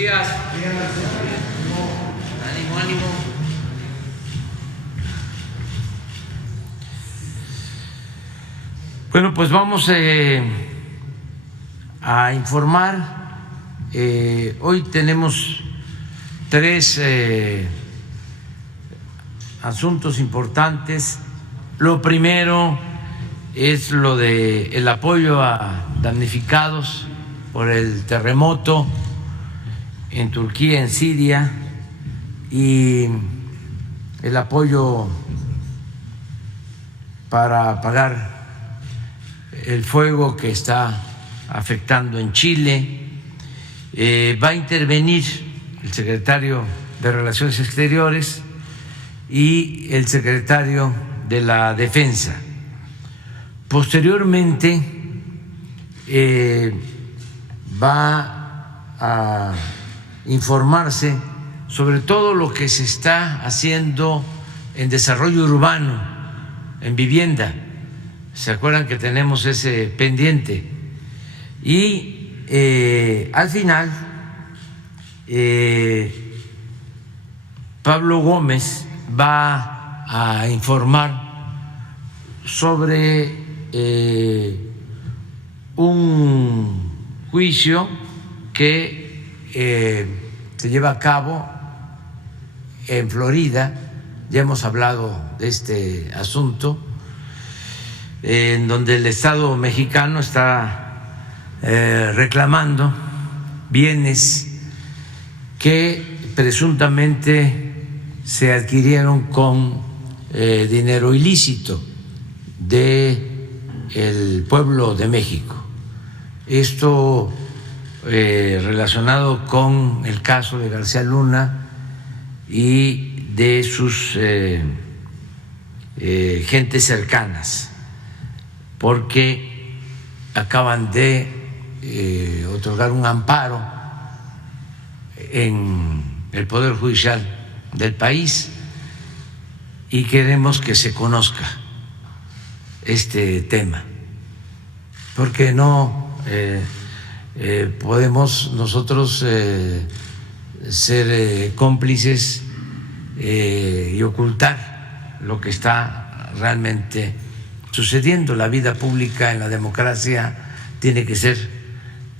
días. Ánimo, ánimo. Bueno, pues vamos a informar. Hoy tenemos tres asuntos importantes. Lo primero es lo de el apoyo a damnificados por el terremoto en Turquía, en Siria, y el apoyo para apagar el fuego que está afectando en Chile. Va a intervenir el secretario de Relaciones Exteriores y el secretario de la Defensa. Posteriormente va a informarse sobre todo lo que se está haciendo en desarrollo urbano, en vivienda. ¿Se acuerdan que tenemos ese pendiente? Y al final, Pablo Gómez va a informar sobre un juicio que se lleva a cabo en Florida. Ya hemos hablado de este asunto, en donde el Estado mexicano está reclamando bienes que presuntamente se adquirieron con dinero ilícito del pueblo de México. Esto relacionado con el caso de García Luna y de sus gentes cercanas, porque acaban de otorgar un amparo en el Poder Judicial del país y queremos que se conozca este tema, porque no podemos nosotros ser cómplices y ocultar lo que está realmente sucediendo. La vida pública en la democracia tiene que ser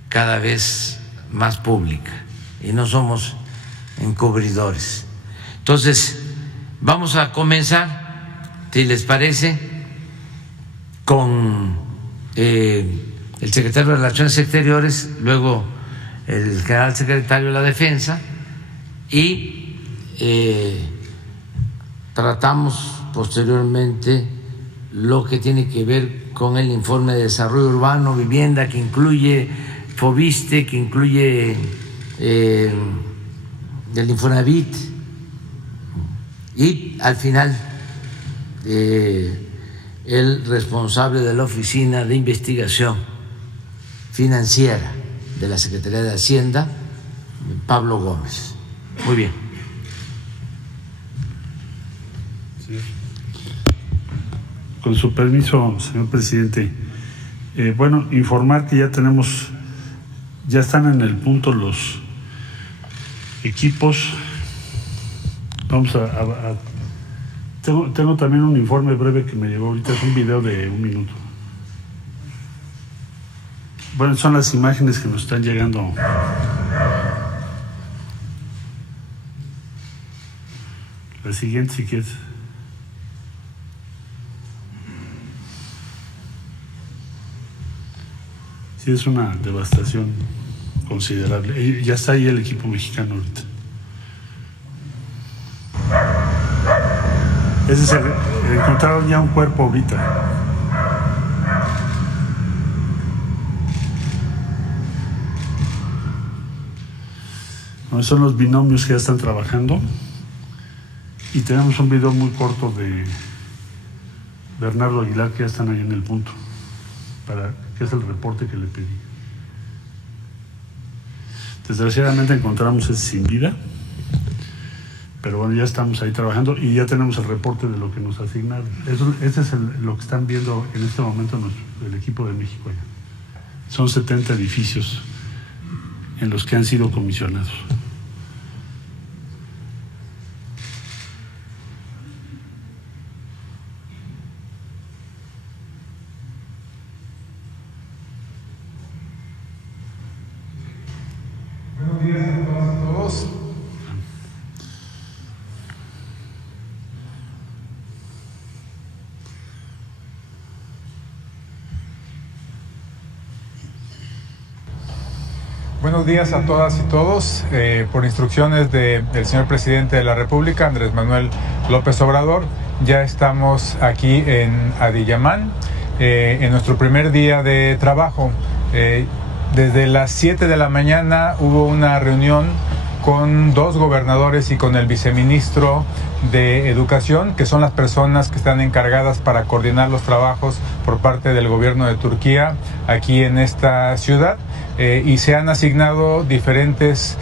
cada vez más pública y no somos encubridores. Entonces, vamos a comenzar, si les parece, con el secretario de Relaciones Exteriores, luego el general secretario de la Defensa, y tratamos posteriormente lo que tiene que ver con el informe de desarrollo urbano, vivienda, que incluye Fobiste, que incluye del Infonavit, y al final el responsable de la Oficina de Investigación Financiera de la Secretaría de Hacienda, Pablo Gómez. Muy bien. Sí. Con su permiso, señor presidente, bueno, informar que ya están en el punto los equipos. Vamos tengo también un informe breve que me llegó ahorita, es un video de 1 minuto. Bueno, son las imágenes que nos están llegando. La siguiente, si quieres. Sí, es una devastación considerable. Y ya está ahí el equipo mexicano ahorita. Ese es encontraron ya un cuerpo ahorita. No, son los binomios que ya están trabajando. Y tenemos un video muy corto de Bernardo Aguilar, que ya están ahí en el punto, que es el reporte que le pedí. Desgraciadamente encontramos ese sin vida, pero bueno, ya estamos ahí trabajando y ya tenemos el reporte de lo que nos asignaron. Ese es lo que están viendo en este momento el equipo de México allá. Son 70 edificios en los que han sido comisionados. Buenos días a todas y todos. Buenos días a todas y todos. Por instrucciones del señor presidente de la República, Andrés Manuel López Obrador, ya estamos aquí en Adiyaman, en nuestro primer día de trabajo. Desde las 7 de la mañana hubo una reunión con 2 gobernadores y con el viceministro de Educación, que son las personas que están encargadas para coordinar los trabajos por parte del gobierno de Turquía aquí en esta ciudad. Y se han asignado diferentes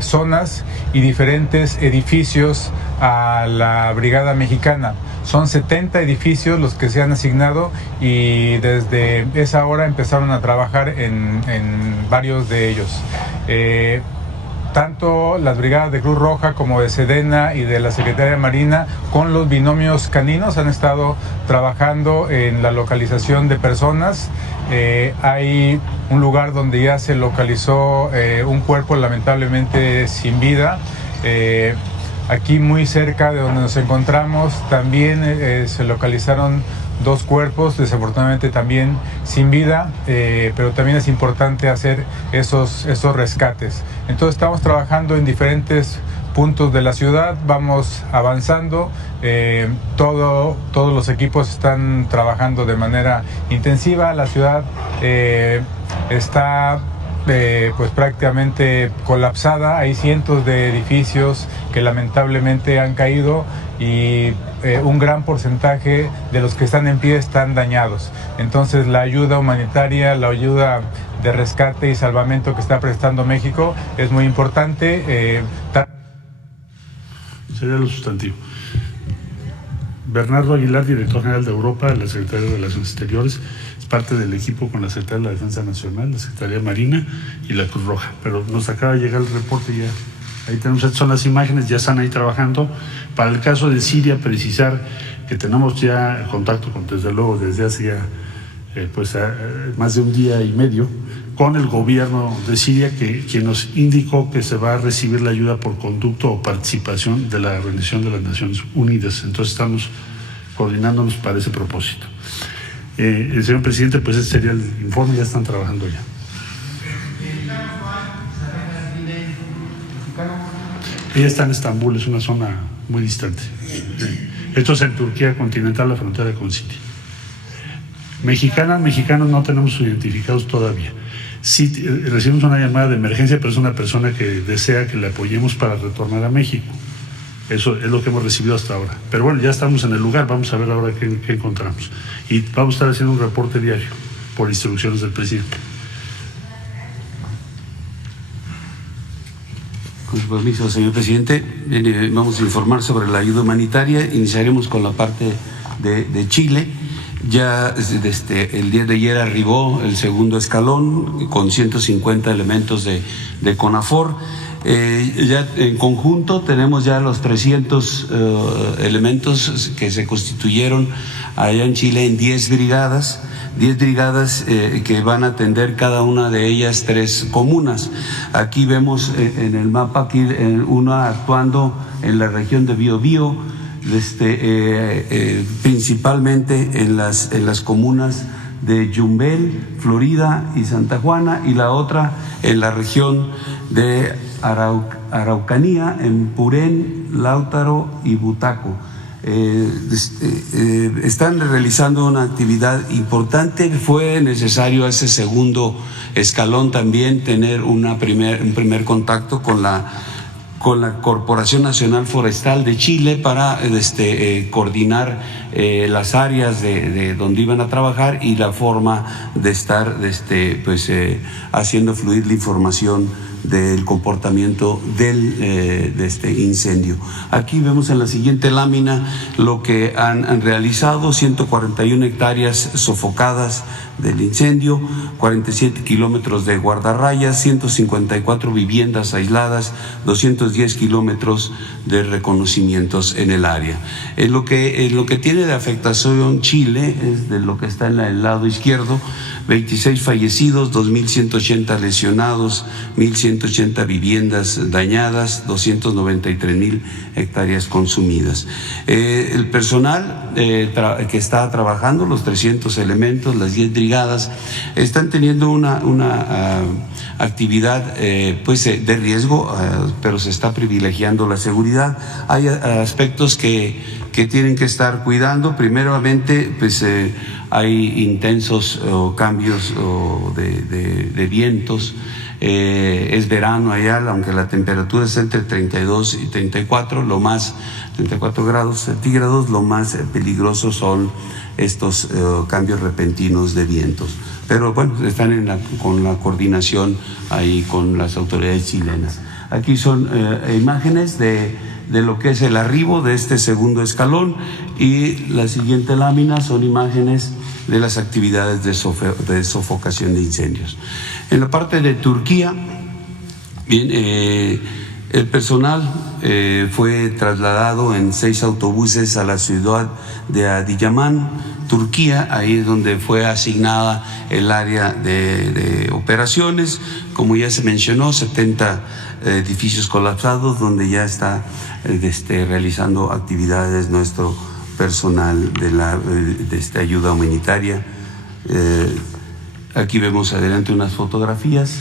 zonas y diferentes edificios a la Brigada Mexicana. Son 70 edificios los que se han asignado y desde esa hora empezaron a trabajar en varios de ellos. Tanto las brigadas de Cruz Roja como de Sedena y de la Secretaría de Marina con los binomios caninos han estado trabajando en la localización de personas. Hay un lugar donde ya se localizó un cuerpo lamentablemente sin vida. Aquí muy cerca de donde nos encontramos también se localizaron 2 cuerpos, desafortunadamente también sin vida, pero también es importante hacer esos rescates. Entonces estamos trabajando en diferentes puntos de la ciudad, vamos avanzando, todos los equipos están trabajando de manera intensiva, la ciudad está pues prácticamente colapsada, hay cientos de edificios que lamentablemente han caído y un gran porcentaje de los que están en pie están dañados. Entonces la ayuda humanitaria, la ayuda de rescate y salvamento que está prestando México es muy importante. Sería lo sustantivo. Bernardo Aguilar, director general de Europa de la Secretaría de Relaciones Exteriores, es parte del equipo con la Secretaría de la Defensa Nacional, la Secretaría de Marina y la Cruz Roja. Pero nos acaba de llegar el reporte ya. Ahí tenemos, estas son las imágenes, ya están ahí trabajando. Para el caso de Siria, precisar que tenemos ya contacto con, desde luego, desde hace ya más de un día y medio, con el gobierno de Siria, quien nos indicó que se va a recibir la ayuda por conducto o participación de la Organización de las Naciones Unidas. Entonces estamos coordinándonos para ese propósito. El señor presidente, pues ese sería el informe, ya están trabajando ya. Ella está en Estambul, es una zona muy distante. Esto es en Turquía continental, la frontera con Siria. Mexicanos no tenemos identificados todavía. Sí, recibimos una llamada de emergencia, pero es una persona que desea que le apoyemos para retornar a México. Eso es lo que hemos recibido hasta ahora. Pero bueno, ya estamos en el lugar, vamos a ver ahora qué encontramos. Y vamos a estar haciendo un reporte diario por instrucciones del presidente. Con su permiso, señor presidente, vamos a informar sobre la ayuda humanitaria. Iniciaremos con la parte de Chile. Ya desde el día de ayer arribó el segundo escalón con 150 elementos de CONAFOR. Ya en conjunto tenemos ya los 300 elementos que se constituyeron allá en Chile en 10 brigadas que van a atender cada una de ellas 3 comunas. Aquí vemos en el mapa aquí una actuando en la región de Biobío, principalmente en las comunas de Yumbel, Florida y Santa Juana, y la otra en la región de Araucanía, en Purén, Lautaro y Butaco. Están realizando una actividad importante. Fue necesario ese segundo escalón también tener un primer contacto con la Corporación Nacional Forestal de Chile para coordinar las áreas de donde iban a trabajar y la forma de estar haciendo fluir la información del comportamiento de este incendio. Aquí vemos en la siguiente lámina lo que han realizado: 141 hectáreas sofocadas del incendio, 47 kilómetros de guardarrayas, 154 viviendas aisladas, 210 kilómetros de reconocimientos en el área. Lo que tiene de afectación Chile es de lo que está en el lado izquierdo: 26 fallecidos, 2.180 lesionados, 1.180 viviendas dañadas, 293.000 hectáreas consumidas. El personal que está trabajando, los 300 elementos, las 10 brigadas, están teniendo una actividad de riesgo, pero se está privilegiando la seguridad. Hay aspectos que tienen que estar cuidando. Primeramente, hay intensos cambios de vientos. Es verano allá, aunque la temperatura es entre 32 y 34, 34 grados centígrados, lo más peligroso son estos cambios repentinos de vientos. Pero bueno, están con la coordinación ahí con las autoridades chilenas. Aquí son imágenes de lo que es el arribo de este segundo escalón, y la siguiente lámina son imágenes de las actividades de sofocación de incendios. En la parte de Turquía, bien, el personal fue trasladado en 6 autobuses a la ciudad de Adıyaman, Turquía. Ahí es donde fue asignada el área de operaciones. Como ya se mencionó, 70 edificios colapsados donde ya está realizando actividades nuestro personal de esta ayuda humanitaria. Aquí vemos adelante unas fotografías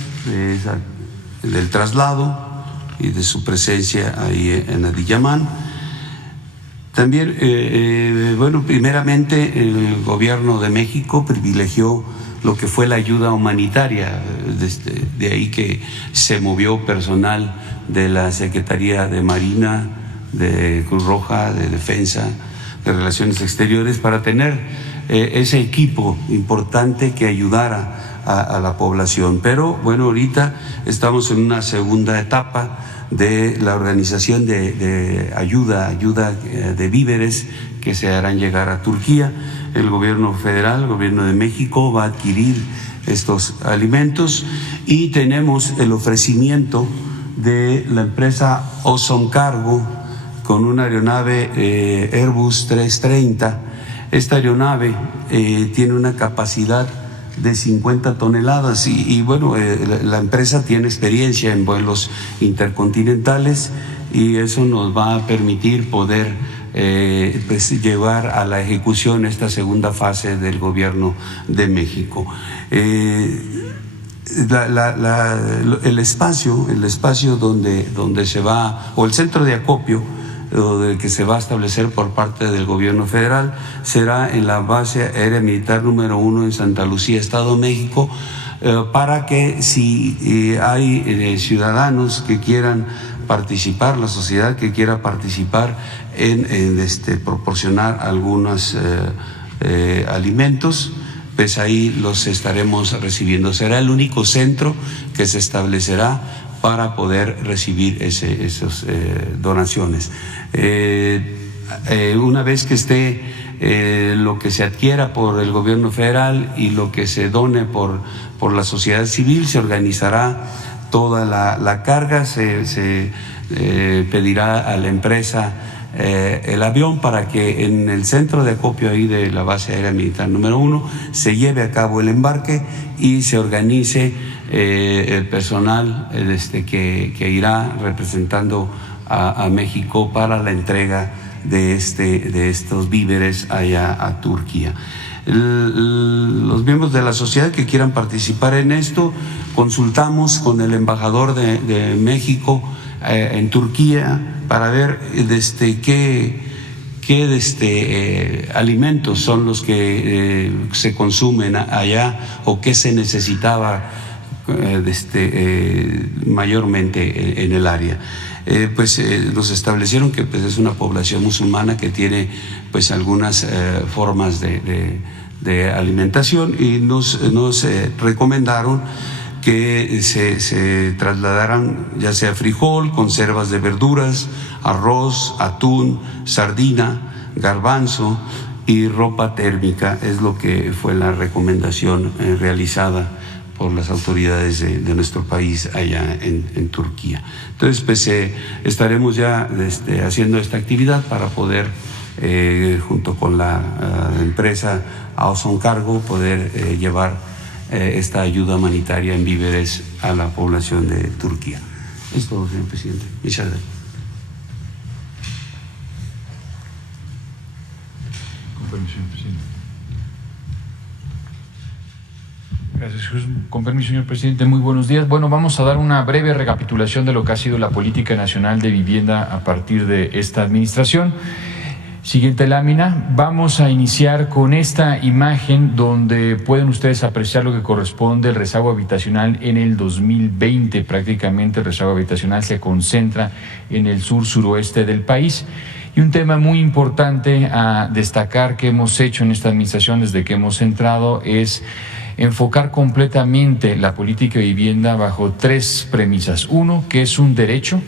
del traslado y de su presencia ahí en Adıyaman. También, primeramente el gobierno de México privilegió lo que fue la ayuda humanitaria, de ahí que se movió personal de la Secretaría de Marina, de Cruz Roja, de Defensa, de Relaciones Exteriores, para tener ese equipo importante que ayudara a la población. Pero bueno, ahorita estamos en una segunda etapa de la organización de ayuda de víveres que se harán llegar a Turquía. El gobierno federal, el gobierno de México, va a adquirir estos alimentos, y tenemos el ofrecimiento de la empresa Ozon Cargo con una aeronave Airbus 330. Esta aeronave tiene una capacidad de 50 toneladas y la empresa tiene experiencia en vuelos intercontinentales, y eso nos va a permitir poder llevar a la ejecución esta segunda fase del gobierno de México. El espacio donde se va, o el centro de acopio del que se va a establecer por parte del gobierno federal, será en la base aérea militar número 1 en Santa Lucía, Estado de México, para que si hay ciudadanos que quieran participar, la sociedad que quiera participar en proporcionar algunos alimentos, pues ahí los estaremos recibiendo. Será el único centro que se establecerá para poder recibir esas donaciones. Una vez que esté lo que se adquiera por el gobierno federal y lo que se done por la sociedad civil, se organizará toda la carga, se pedirá a la empresa el avión para que en el centro de acopio ahí de la base aérea militar número 1 se lleve a cabo el embarque y se organice el personal que irá representando a México para la entrega de estos víveres allá a Turquía. Los miembros de la sociedad que quieran participar en esto, consultamos con el embajador de México en Turquía para ver qué alimentos son los que se consumen allá o qué se necesitaba mayormente en el área. Nos establecieron que es una población musulmana que tiene algunas formas de alimentación, y nos recomendaron que se trasladaran ya sea frijol, conservas de verduras, arroz, atún, sardina, garbanzo y ropa térmica. Es lo que fue la recomendación realizada por las autoridades de nuestro país allá en Turquía. Entonces, pues estaremos ya haciendo esta actividad para poder, junto con la empresa Auson Cargo, poder llevar esta ayuda humanitaria en víveres a la población de Turquía. Es todo, señor presidente. Muchas gracias. Con permiso, señor presidente. Gracias, Jesús. Con permiso, señor presidente, muy buenos días. Bueno, vamos a dar una breve recapitulación de lo que ha sido la política nacional de vivienda a partir de esta administración. Siguiente lámina. Vamos a iniciar con esta imagen donde pueden ustedes apreciar lo que corresponde al rezago habitacional en el 2020. Prácticamente el rezago habitacional se concentra en el sur-suroeste del país. Y un tema muy importante a destacar que hemos hecho en esta administración desde que hemos entrado es enfocar completamente la política de vivienda bajo tres premisas. Uno, que es un derecho,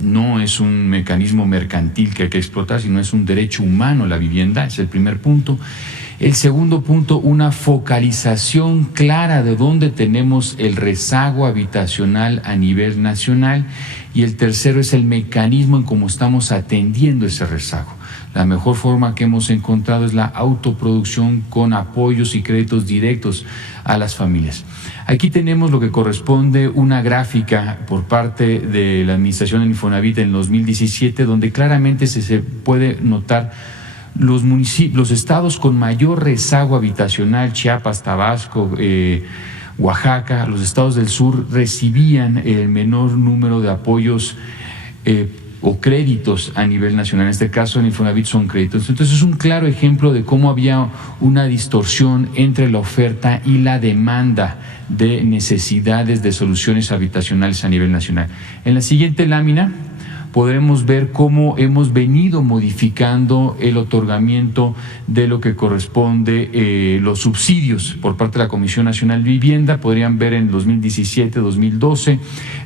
no es un mecanismo mercantil que hay que explotar, sino es un derecho humano la vivienda, es el primer punto. El segundo punto, una focalización clara de dónde tenemos el rezago habitacional a nivel nacional. Y el tercero es el mecanismo en cómo estamos atendiendo ese rezago. La mejor forma que hemos encontrado es la autoproducción con apoyos y créditos directos a las familias. Aquí tenemos lo que corresponde una gráfica por parte de la administración del Infonavit en 2017, donde claramente se puede notar los municipios, los estados con mayor rezago habitacional, Chiapas, Tabasco, Oaxaca, los estados del sur recibían el menor número de apoyos o créditos a nivel nacional. En este caso, en Infonavit son créditos. Entonces, es un claro ejemplo de cómo había una distorsión entre la oferta y la demanda de necesidades de soluciones habitacionales a nivel nacional. En la siguiente lámina podremos ver cómo hemos venido modificando el otorgamiento de lo que corresponde los subsidios por parte de la Comisión Nacional de Vivienda. Podrían ver en 2017-2012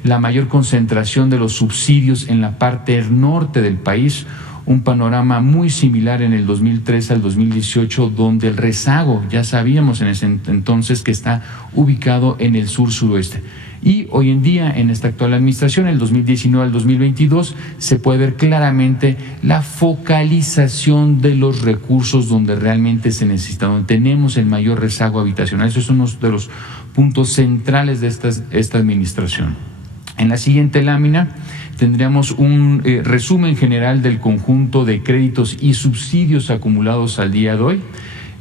la mayor concentración de los subsidios en la parte norte del país, un panorama muy similar en el 2013 al 2018, donde el rezago, ya sabíamos en ese entonces que está ubicado en el sur-suroeste. Y hoy en día, en esta actual administración, el 2019 al 2022, se puede ver claramente la focalización de los recursos donde realmente se necesita, donde tenemos el mayor rezago habitacional. Esos son uno de los puntos centrales de esta administración. En la siguiente lámina tendríamos un resumen general del conjunto de créditos y subsidios acumulados al día de hoy.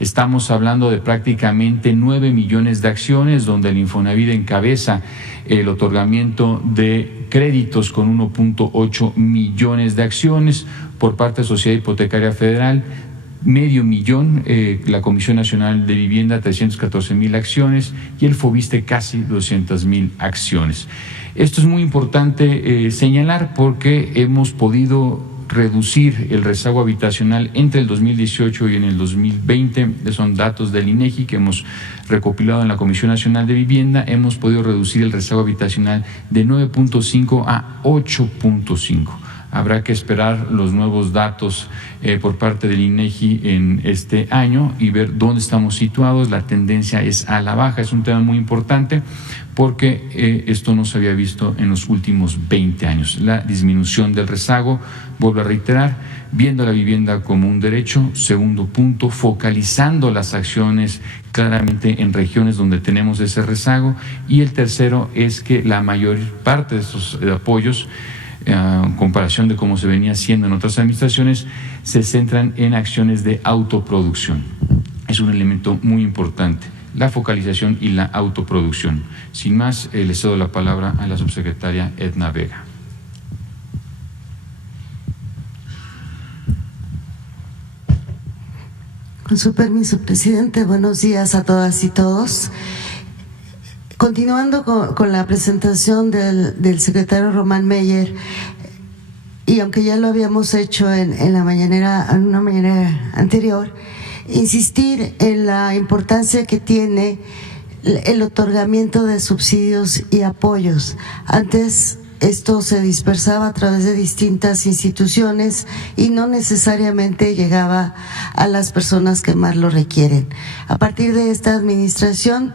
Estamos hablando de prácticamente 9 millones de acciones, donde el Infonavit encabeza el otorgamiento de créditos con 1.8 millones de acciones por parte de Sociedad Hipotecaria Federal, 500,000, la Comisión Nacional de Vivienda 314,000 acciones y el Fobiste casi 200,000 acciones. Esto es muy importante señalar porque hemos podido reducir el rezago habitacional entre el 2018 y en el 2020, son datos del INEGI que hemos recopilado en la Comisión Nacional de Vivienda. Hemos podido reducir el rezago habitacional de 9.5 a 8.5. Habrá que esperar los nuevos datos por parte del INEGI en este año y ver dónde estamos situados. La tendencia es a la baja, es un tema muy importante porque esto no se había visto en los últimos 20 años. La disminución del rezago, vuelvo a reiterar, viendo la vivienda como un derecho. Segundo punto, focalizando las acciones claramente en regiones donde tenemos ese rezago. Y el tercero es que la mayor parte de estos apoyos, en comparación de cómo se venía haciendo en otras administraciones, se centran en acciones de autoproducción. Es un elemento muy importante, la focalización y la autoproducción. Sin más, le cedo la palabra a la subsecretaria Edna Vega. Con su permiso, presidente, buenos días a todas y todos. Continuando con la presentación del secretario Román Meyer, y aunque ya lo habíamos hecho en una mañanera anterior, insistir en la importancia que tiene el otorgamiento de subsidios y apoyos. Antes esto se dispersaba a través de distintas instituciones y no necesariamente llegaba a las personas que más lo requieren. A partir de esta administración,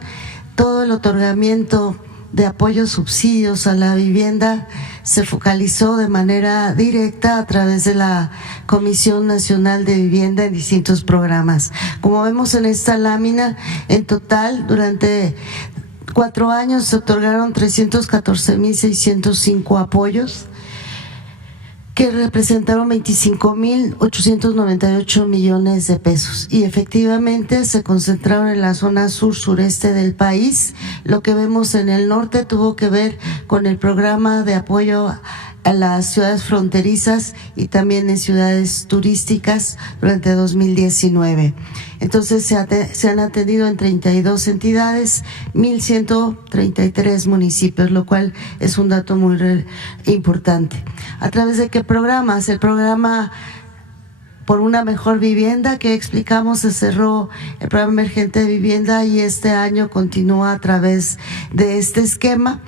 todo el otorgamiento de apoyos, subsidios a la vivienda se focalizó de manera directa a través de la Comisión Nacional de Vivienda en distintos programas. Como vemos en esta lámina, en total, durante 4 años se otorgaron 314,605 apoyos, que representaron 25,898 millones de pesos. Y efectivamente se concentraron en la zona sur-sureste del país. Lo que vemos en el norte tuvo que ver con el programa de apoyo a las ciudades fronterizas y también en ciudades turísticas durante 2019. Entonces se han atendido en 32 entidades, 1,133 municipios, lo cual es un dato muy importante. ¿A través de qué programas? El programa Por una Mejor Vivienda, que explicamos, se cerró el programa emergente de vivienda y este año continúa a través de este esquema.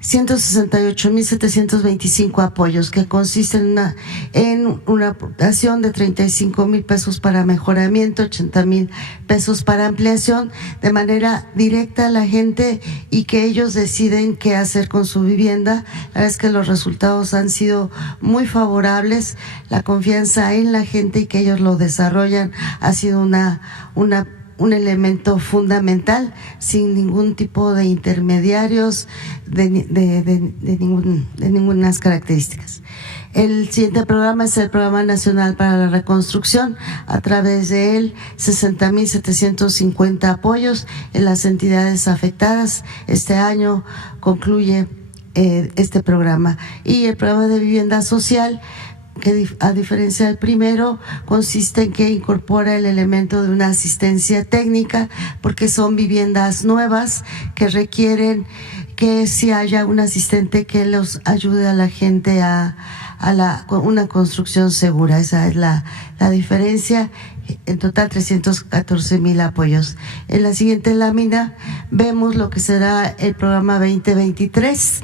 168,725 apoyos, que consisten en una aportación de 35,000 pesos para mejoramiento, 80,000 pesos para ampliación, de manera directa a la gente y que ellos deciden qué hacer con su vivienda. La verdad es que los resultados han sido muy favorables, la confianza en la gente y que ellos lo desarrollan ha sido un elemento fundamental, sin ningún tipo de intermediarios, de ninguna características. El siguiente programa es el Programa Nacional para la Reconstrucción. A través de él, 60,750 apoyos en las entidades afectadas. Este año concluye este programa. Y el programa de vivienda social, que a diferencia del primero, consiste en que incorpora el elemento de una asistencia técnica, porque son viviendas nuevas que requieren que si haya un asistente que los ayude a la gente a una construcción segura. Esa es la diferencia. En total 314,000 apoyos. En la siguiente lámina vemos lo que será el programa 2023.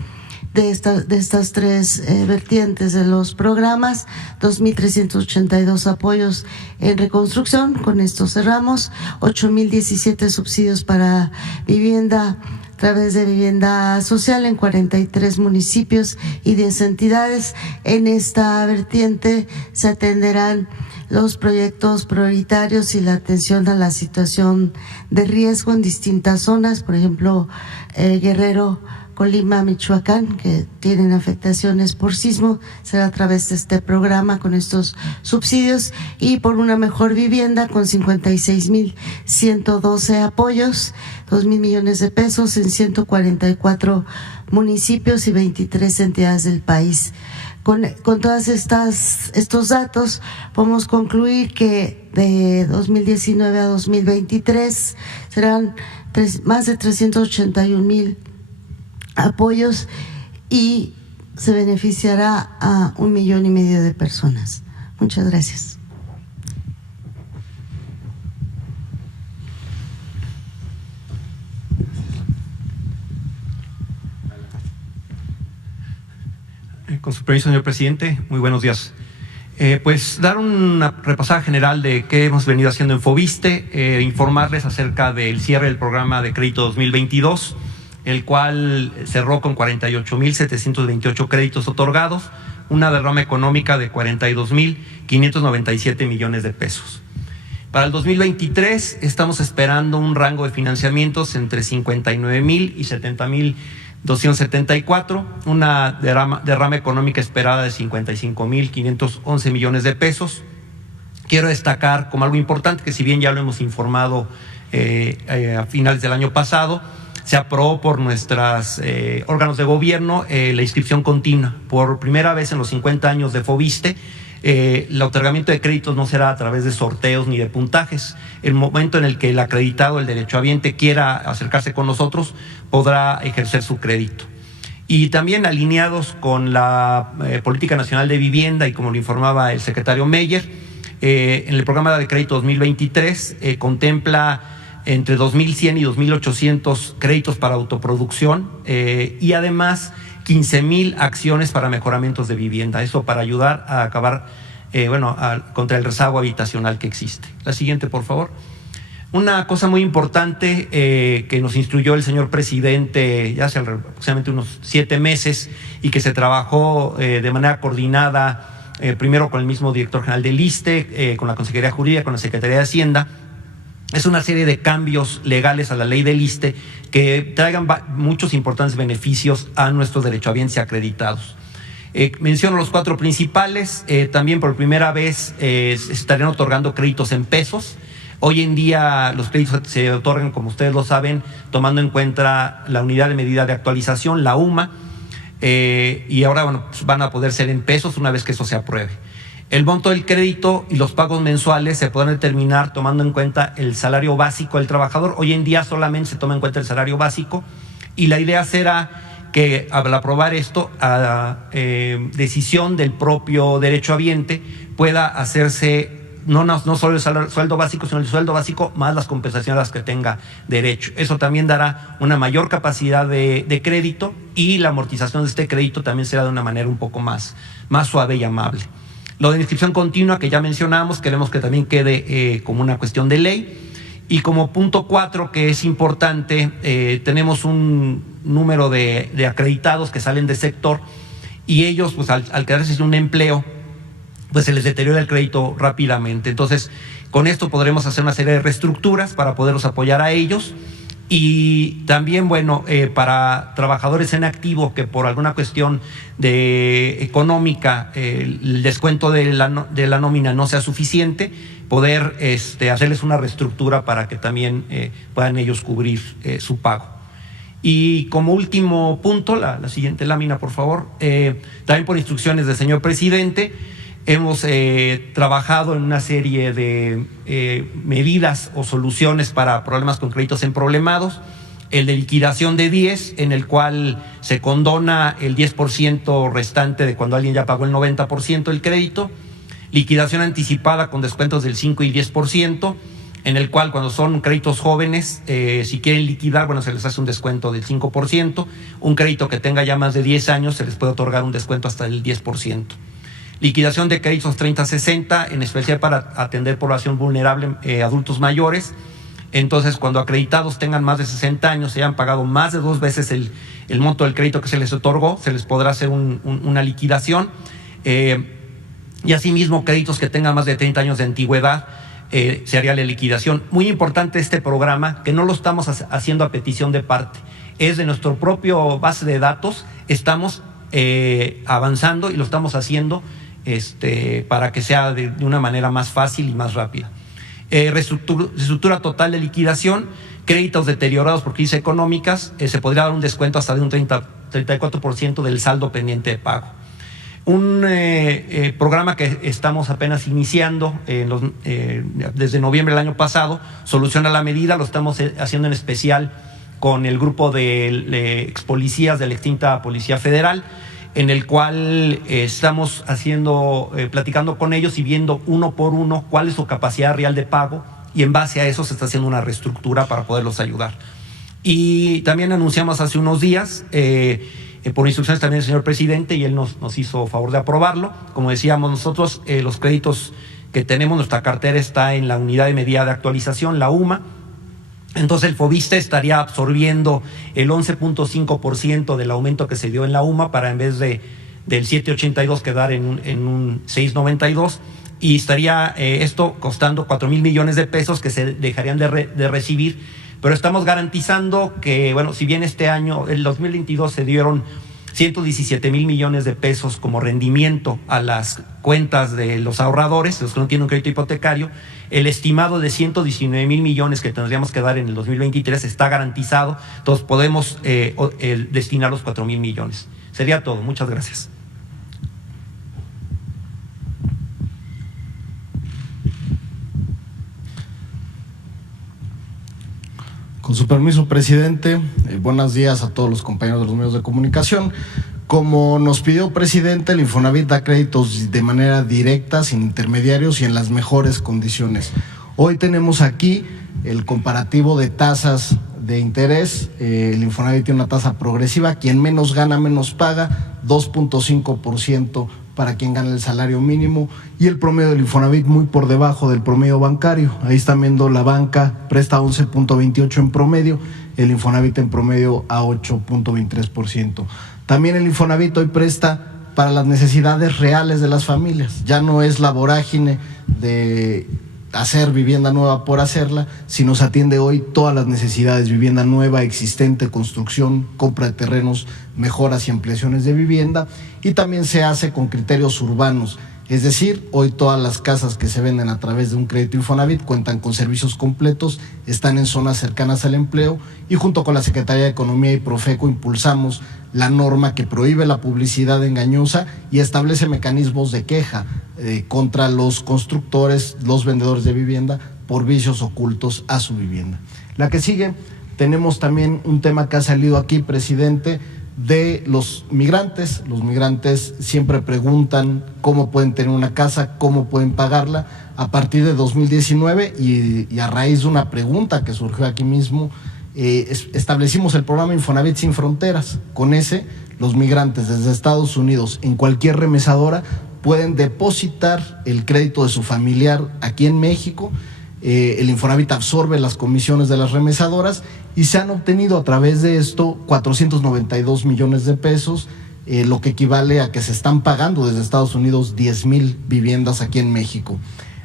De estas tres vertientes de los programas, 2,382 apoyos en reconstrucción, con esto cerramos, 8,017 subsidios para vivienda a través de vivienda social en 43 municipios y 10 entidades. En esta vertiente se atenderán los proyectos prioritarios y la atención a la situación de riesgo en distintas zonas, por ejemplo, Guerrero, Colima, Michoacán, que tienen afectaciones por sismo, será a través de este programa con estos subsidios. Y Por una Mejor Vivienda, con 56,112 apoyos, 2,000 millones de pesos en 144 municipios y 23 entidades del país. Con todos estos datos, podemos concluir que de 2019 a 2023 serán más de 381,000 apoyos y se beneficiará a 1,5 millones de personas. Muchas gracias. Con su permiso, señor presidente, muy buenos días. Pues dar una repasada general de qué hemos venido haciendo en Foviste, informarles acerca del cierre del programa de crédito 2022, el cual cerró con 48,728 créditos otorgados, una derrama económica de 42,597 millones de pesos. Para el 2023 estamos esperando un rango de financiamientos entre 59,000 y 70,274, una derrama económica esperada de 55,511 millones de pesos. Quiero destacar como algo importante que, si bien ya lo hemos informado a finales del año pasado, se aprobó por nuestros órganos de gobierno la inscripción continua. Por primera vez en los 50 años de Foviste, el otorgamiento de créditos no será a través de sorteos ni de puntajes. El momento en el que el acreditado, el derechohabiente, quiera acercarse con nosotros, podrá ejercer su crédito. Y también alineados con la Política Nacional de Vivienda, y como lo informaba el secretario Meyer, en el programa de crédito 2023 contempla entre 2.100 y 2.800 créditos para autoproducción y además 15,000 acciones para mejoramientos de vivienda. Eso para ayudar a acabar contra el rezago habitacional que existe. La siguiente, por favor. Una cosa muy importante que nos instruyó el señor presidente ya hace aproximadamente unos 7 meses y que se trabajó de manera coordinada primero con el mismo director general del ISSSTE, con la Consejería Jurídica, con la Secretaría de Hacienda, es una serie de cambios legales a la ley del ISSSTE que traigan muchos importantes beneficios a nuestros derechohabientes y acreditados. Menciono los 4 principales. También por primera vez se estarían otorgando créditos en pesos. Hoy en día los créditos se otorgan, como ustedes lo saben, tomando en cuenta la unidad de medida de actualización, la UMA, y ahora pues van a poder ser en pesos una vez que eso se apruebe. El monto del crédito y los pagos mensuales se podrán determinar tomando en cuenta el salario básico del trabajador. Hoy en día solamente se toma en cuenta el salario básico y la idea será que al aprobar esto, a decisión del propio derechohabiente, pueda hacerse no solo el sueldo básico, sino el sueldo básico más las compensaciones a las que tenga derecho. Eso también dará una mayor capacidad de crédito y la amortización de este crédito también será de una manera un poco más suave y amable. Lo de inscripción continua que ya mencionamos, queremos que también quede como una cuestión de ley. Y como punto 4, que es importante, tenemos un número de acreditados que salen del sector y ellos, pues al quedarse sin un empleo, pues se les deteriora el crédito rápidamente. Entonces, con esto podremos hacer una serie de reestructuras para poderlos apoyar a ellos. Y también, para trabajadores en activo que por alguna cuestión económica el descuento de la nómina no sea suficiente, poder hacerles una reestructura para que también puedan ellos cubrir su pago. Y como último punto, la siguiente lámina, por favor, también por instrucciones del señor presidente, hemos trabajado en una serie de medidas o soluciones para problemas con créditos emproblemados. El de liquidación de 10, en el cual se condona el 10% restante de cuando alguien ya pagó el 90% del crédito. Liquidación anticipada con descuentos del 5 y 10%, en el cual cuando son créditos jóvenes, si quieren liquidar, se les hace un descuento del 5%. Un crédito que tenga ya más de 10 años, se les puede otorgar un descuento hasta del 10%. Liquidación de créditos 30-60, en especial para atender población vulnerable, adultos mayores. Entonces, cuando acreditados tengan más de 60 años, se hayan pagado más de 2 veces el monto del crédito que se les otorgó, se les podrá hacer una liquidación. Y asimismo, créditos que tengan más de 30 años de antigüedad, se haría la liquidación. Muy importante este programa, que no lo estamos haciendo a petición de parte, es de nuestro propio base de datos, estamos avanzando y lo estamos haciendo para que sea de una manera más fácil y más rápida. Reestructura total de liquidación, créditos deteriorados por crisis económicas, se podría dar un descuento hasta de un 34% del saldo pendiente de pago. Un programa que estamos apenas iniciando desde noviembre del año pasado, Solución a la Medida, lo estamos haciendo en especial con el grupo de ex policías de la extinta Policía Federal, en el cual estamos platicando con ellos y viendo uno por uno cuál es su capacidad real de pago, y en base a eso se está haciendo una reestructura para poderlos ayudar. Y también anunciamos hace unos días, por instrucciones también del señor presidente, y él nos hizo favor de aprobarlo. Como decíamos nosotros, los créditos que tenemos, nuestra cartera está en la unidad de medida de actualización, la UMA. Entonces el FOBISSSTE estaría absorbiendo el 11.5% del aumento que se dio en la UMA, para en vez del 7.82 quedar en un 6.92, y estaría esto costando 4,000 millones de pesos que se dejarían de recibir. Pero estamos garantizando que, si bien este año, el 2022, se dieron 117,000 millones de pesos como rendimiento a las cuentas de los ahorradores, los que no tienen un crédito hipotecario, el estimado de 119,000 millones que tendríamos que dar en el 2023 está garantizado. Entonces podemos destinar los 4,000 millones. Sería todo. Muchas gracias. Con su permiso, presidente, buenos días a todos los compañeros de los medios de comunicación. Como nos pidió presidente, el Infonavit da créditos de manera directa, sin intermediarios y en las mejores condiciones. Hoy tenemos aquí el comparativo de tasas de interés, el Infonavit tiene una tasa progresiva, quien menos gana menos paga, 2.5% para quien gana el salario mínimo, y el promedio del Infonavit muy por debajo del promedio bancario. Ahí están viendo, la banca presta 11.28 en promedio, el Infonavit en promedio a 8.23%. También el Infonavit hoy presta para las necesidades reales de las familias, ya no es la vorágine de hacer vivienda nueva por hacerla, sino se atiende hoy todas las necesidades: vivienda nueva, existente, construcción, compra de terrenos, mejoras y ampliaciones de vivienda, y también se hace con criterios urbanos. Es decir, hoy todas las casas que se venden a través de un crédito Infonavit cuentan con servicios completos, están en zonas cercanas al empleo, y junto con la Secretaría de Economía y Profeco impulsamos la norma que prohíbe la publicidad engañosa y establece mecanismos de queja contra los constructores, los vendedores de vivienda por vicios ocultos a su vivienda. La que sigue, tenemos también un tema que ha salido aquí, presidente, de los migrantes. Los migrantes siempre preguntan cómo pueden tener una casa, cómo pueden pagarla. A partir de 2019 y a raíz de una pregunta que surgió aquí mismo, establecimos el programa Infonavit Sin Fronteras. Con ese, los migrantes desde Estados Unidos en cualquier remesadora pueden depositar el crédito de su familiar aquí en México. El Infonavit absorbe las comisiones de las remesadoras y se han obtenido a través de esto 492 millones de pesos, lo que equivale a que se están pagando desde Estados Unidos 10,000 viviendas aquí en México.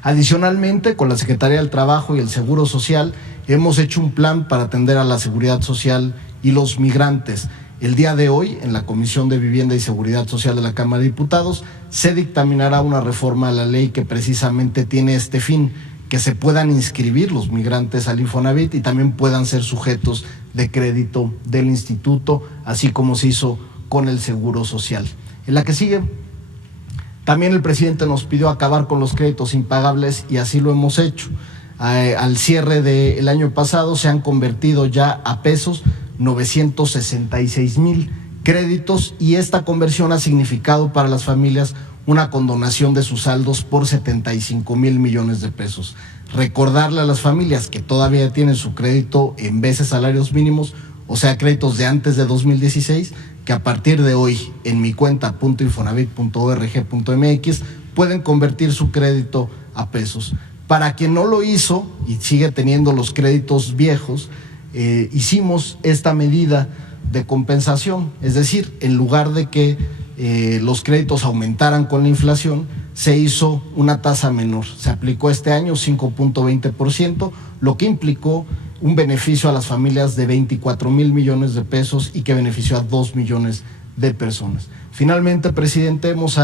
Adicionalmente, con la Secretaría del Trabajo y el Seguro Social, hemos hecho un plan para atender a la seguridad social y los migrantes. El día de hoy, en la Comisión de Vivienda y Seguridad Social de la Cámara de Diputados, se dictaminará una reforma a la ley que precisamente tiene este fin: que se puedan inscribir los migrantes al Infonavit y también puedan ser sujetos de crédito del instituto, así como se hizo con el Seguro Social. En la que sigue, también el presidente nos pidió acabar con los créditos impagables y así lo hemos hecho. Al cierre del año pasado se han convertido ya a pesos 966,000 créditos, y esta conversión ha significado para las familias una condonación de sus saldos por 75,000 millones de pesos. Recordarle a las familias que todavía tienen su crédito en veces salarios mínimos, o sea, créditos de antes de 2016, que a partir de hoy en mi cuenta .infonavit.org.mx pueden convertir su crédito a pesos. Para quien no lo hizo y sigue teniendo los créditos viejos, hicimos esta medida de compensación, es decir, en lugar de que los créditos aumentaran con la inflación, se hizo una tasa menor. Se aplicó este año 5.20%, lo que implicó un beneficio a las familias de 24,000 millones de pesos y que benefició a 2 millones de personas. Finalmente, presidente, hemos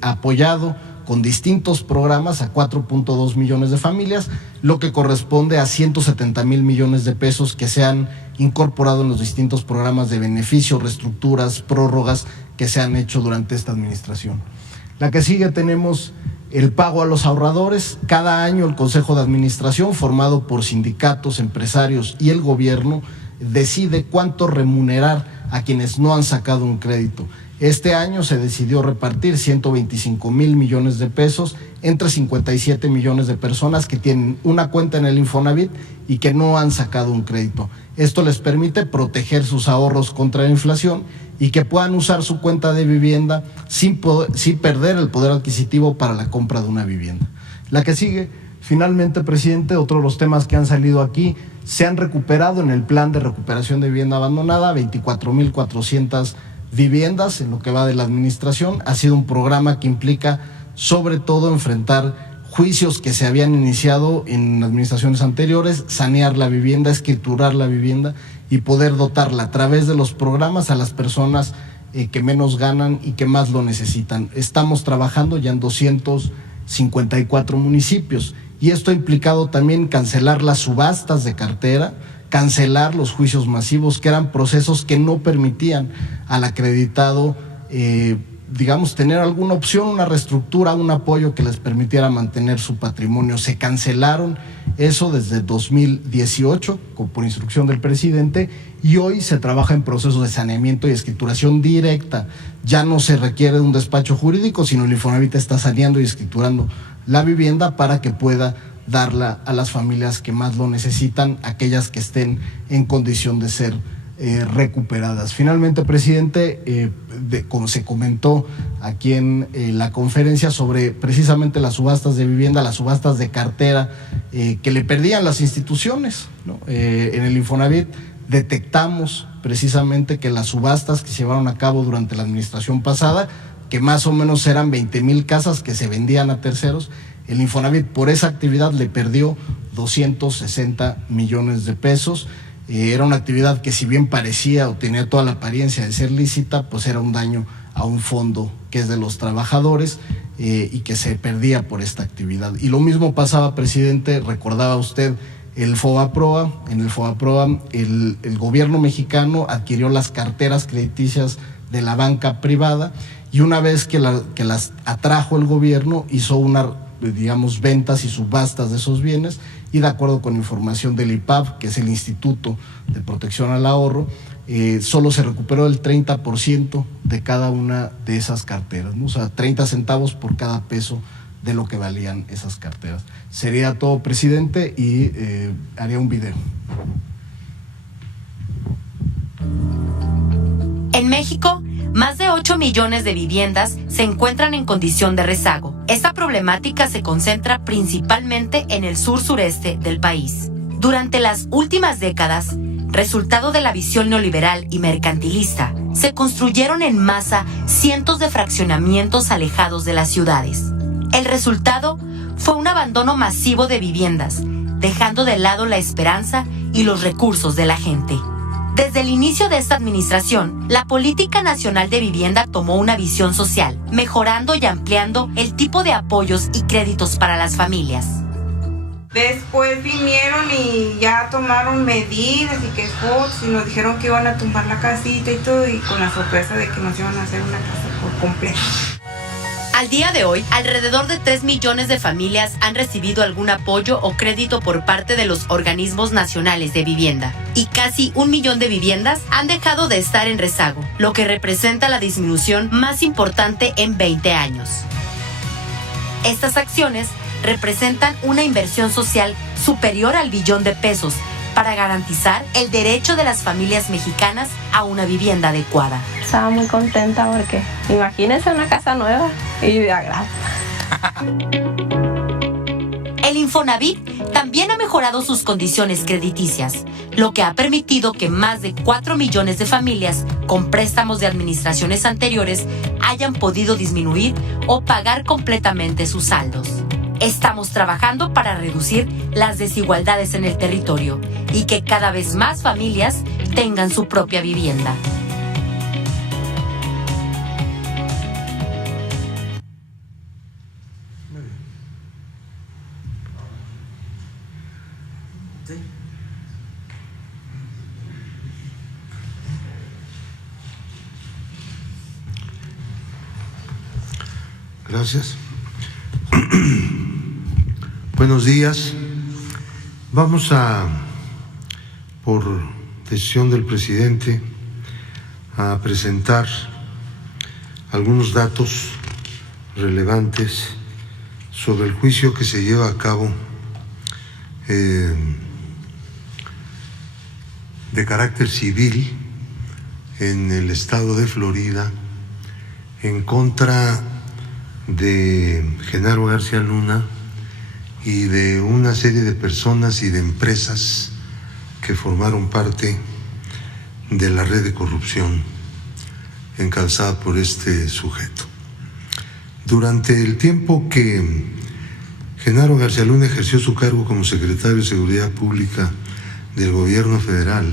apoyado con distintos programas a 4.2 millones de familias, lo que corresponde a 170,000 millones de pesos que se han incorporado en los distintos programas de beneficio, reestructuras, prórrogas que se han hecho durante esta administración. La que sigue, tenemos el pago a los ahorradores. Cada año el Consejo de Administración, formado por sindicatos, empresarios y el gobierno, decide cuánto remunerar a quienes no han sacado un crédito. Este año se decidió repartir 125,000 millones de pesos entre 57 millones de personas que tienen una cuenta en el Infonavit y que no han sacado un crédito. Esto les permite proteger sus ahorros contra la inflación y que puedan usar su cuenta de vivienda sin perder el poder adquisitivo para la compra de una vivienda. La que sigue, finalmente, presidente, otro de los temas que han salido aquí: se han recuperado en el plan de recuperación de vivienda abandonada 24,400 viviendas en lo que va de la administración. Ha sido un programa que implica sobre todo enfrentar juicios que se habían iniciado en administraciones anteriores, sanear la vivienda, escriturar la vivienda y poder dotarla a través de los programas a las personas que menos ganan y que más lo necesitan. Estamos trabajando ya en 254 municipios y esto ha implicado también cancelar las subastas de cartera, cancelar los juicios masivos, que eran procesos que no permitían al acreditado, tener alguna opción, una reestructura, un apoyo que les permitiera mantener su patrimonio. Se cancelaron eso desde 2018 por instrucción del presidente y hoy se trabaja en procesos de saneamiento y escrituración directa. Ya no se requiere de un despacho jurídico, sino el Infonavit está saneando y escriturando la vivienda para que pueda darla a las familias que más lo necesitan, aquellas que estén en condición de ser recuperadas. Finalmente, presidente, como se comentó aquí en la conferencia sobre precisamente las subastas de vivienda, las subastas de cartera que le perdían las instituciones, ¿no? En el Infonavit detectamos precisamente que las subastas que se llevaron a cabo durante la administración pasada, que más o menos eran 20,000 casas que se vendían a terceros, el Infonavit por esa actividad le perdió 260 millones de pesos. Era una actividad que, si bien parecía o tenía toda la apariencia de ser lícita, pues era un daño a un fondo que es de los trabajadores y que se perdía por esta actividad. Y lo mismo pasaba, presidente, recordaba usted el FOBAPROA. En el FOBAPROA el gobierno mexicano adquirió las carteras crediticias de la banca privada, y una vez que las atrajo el gobierno, hizo ventas y subastas de esos bienes, y de acuerdo con información del IPAB, que es el Instituto de Protección al Ahorro, solo se recuperó el 30% de cada una de esas carteras, ¿no? O sea, 30 centavos por cada peso de lo que valían esas carteras. Sería todo, presidente, y haría un video. En México, más de 8 millones de viviendas se encuentran en condición de rezago. Esta problemática se concentra principalmente en el sur-sureste del país. Durante las últimas décadas, resultado de la visión neoliberal y mercantilista, se construyeron en masa cientos de fraccionamientos alejados de las ciudades. El resultado fue un abandono masivo de viviendas, dejando de lado la esperanza y los recursos de la gente. Desde el inicio de esta administración, la Política Nacional de Vivienda tomó una visión social, mejorando y ampliando el tipo de apoyos y créditos para las familias. Después vinieron y ya tomaron medidas y que fotos, y nos dijeron que iban a tumbar la casita y todo, y con la sorpresa de que nos iban a hacer una casa por completo. Al día de hoy, alrededor de 3 millones de familias han recibido algún apoyo o crédito por parte de los organismos nacionales de vivienda, y casi 1 millón de viviendas han dejado de estar en rezago, lo que representa la disminución más importante en 20 años. Estas acciones representan una inversión social superior al billón de pesos para garantizar el derecho de las familias mexicanas a una vivienda adecuada. Estaba muy contenta porque imagínense una casa nueva y de agrado. El Infonavit también ha mejorado sus condiciones crediticias, lo que ha permitido que más de 4 millones de familias con préstamos de administraciones anteriores hayan podido disminuir o pagar completamente sus saldos. Estamos trabajando para reducir las desigualdades en el territorio y que cada vez más familias tengan su propia vivienda. Gracias. Buenos días. Vamos a, por decisión del presidente, a presentar algunos datos relevantes sobre el juicio que se lleva a cabo de carácter civil en el estado de Florida en contra de Genaro García Luna y de una serie de personas y de empresas que formaron parte de la red de corrupción encabezada por este sujeto. Durante el tiempo que Genaro García Luna ejerció su cargo como secretario de Seguridad Pública del gobierno federal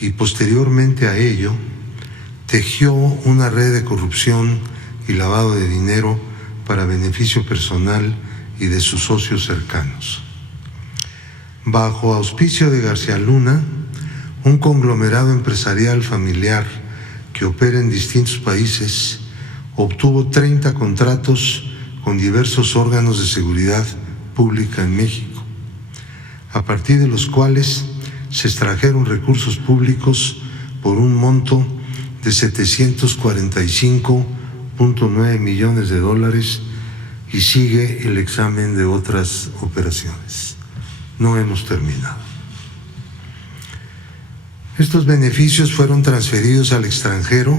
y posteriormente a ello tejió una red de corrupción y lavado de dinero para beneficio personal y de sus socios cercanos. Bajo auspicio de García Luna, un conglomerado empresarial familiar que opera en distintos países obtuvo 30 contratos con diversos órganos de seguridad pública en México, a partir de los cuales se extrajeron recursos públicos por un monto de $745.9 millones y sigue el examen de otras operaciones. No hemos terminado. Estos beneficios fueron transferidos al extranjero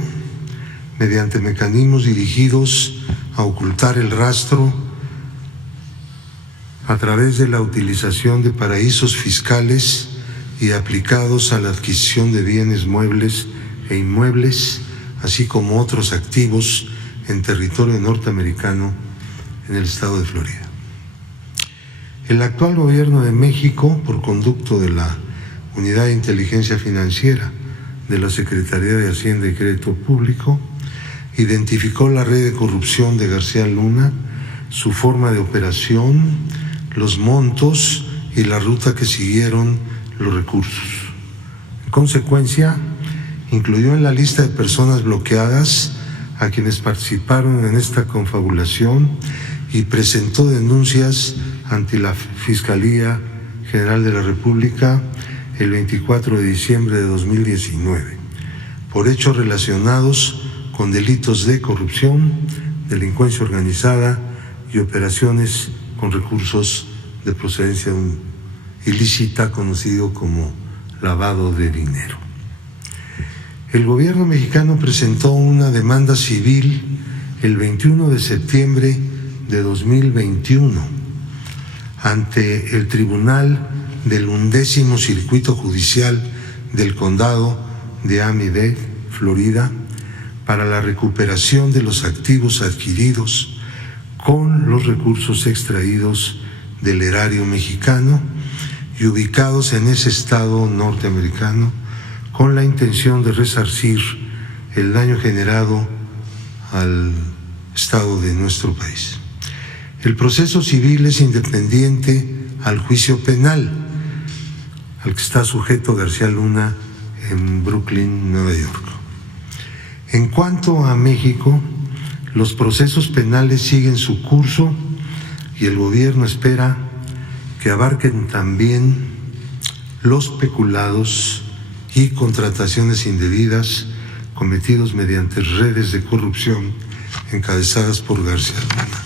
mediante mecanismos dirigidos a ocultar el rastro a través de la utilización de paraísos fiscales y aplicados a la adquisición de bienes muebles e inmuebles, así como otros activos en territorio norteamericano en el estado de Florida. El actual gobierno de México, por conducto de la Unidad de Inteligencia Financiera de la Secretaría de Hacienda y Crédito Público, identificó la red de corrupción de García Luna, su forma de operación, los montos y la ruta que siguieron los recursos. En consecuencia, incluyó en la lista de personas bloqueadas a quienes participaron en esta confabulación y presentó denuncias ante la Fiscalía General de la República el 24 de diciembre de 2019 por hechos relacionados con delitos de corrupción, delincuencia organizada y operaciones con recursos de procedencia ilícita, conocido como lavado de dinero. El gobierno mexicano presentó una demanda civil el 21 de septiembre de 2021 ante el Tribunal del 11º Circuito Judicial del Condado de Miami-Dade, Florida, para la recuperación de los activos adquiridos con los recursos extraídos del erario mexicano y ubicados en ese estado norteamericano, con la intención de resarcir el daño generado al estado de nuestro país. El proceso civil es independiente al juicio penal al que está sujeto García Luna en Brooklyn, Nueva York. En cuanto a México, los procesos penales siguen su curso y el gobierno espera que abarquen también los peculados y contrataciones indebidas cometidos mediante redes de corrupción encabezadas por García Luna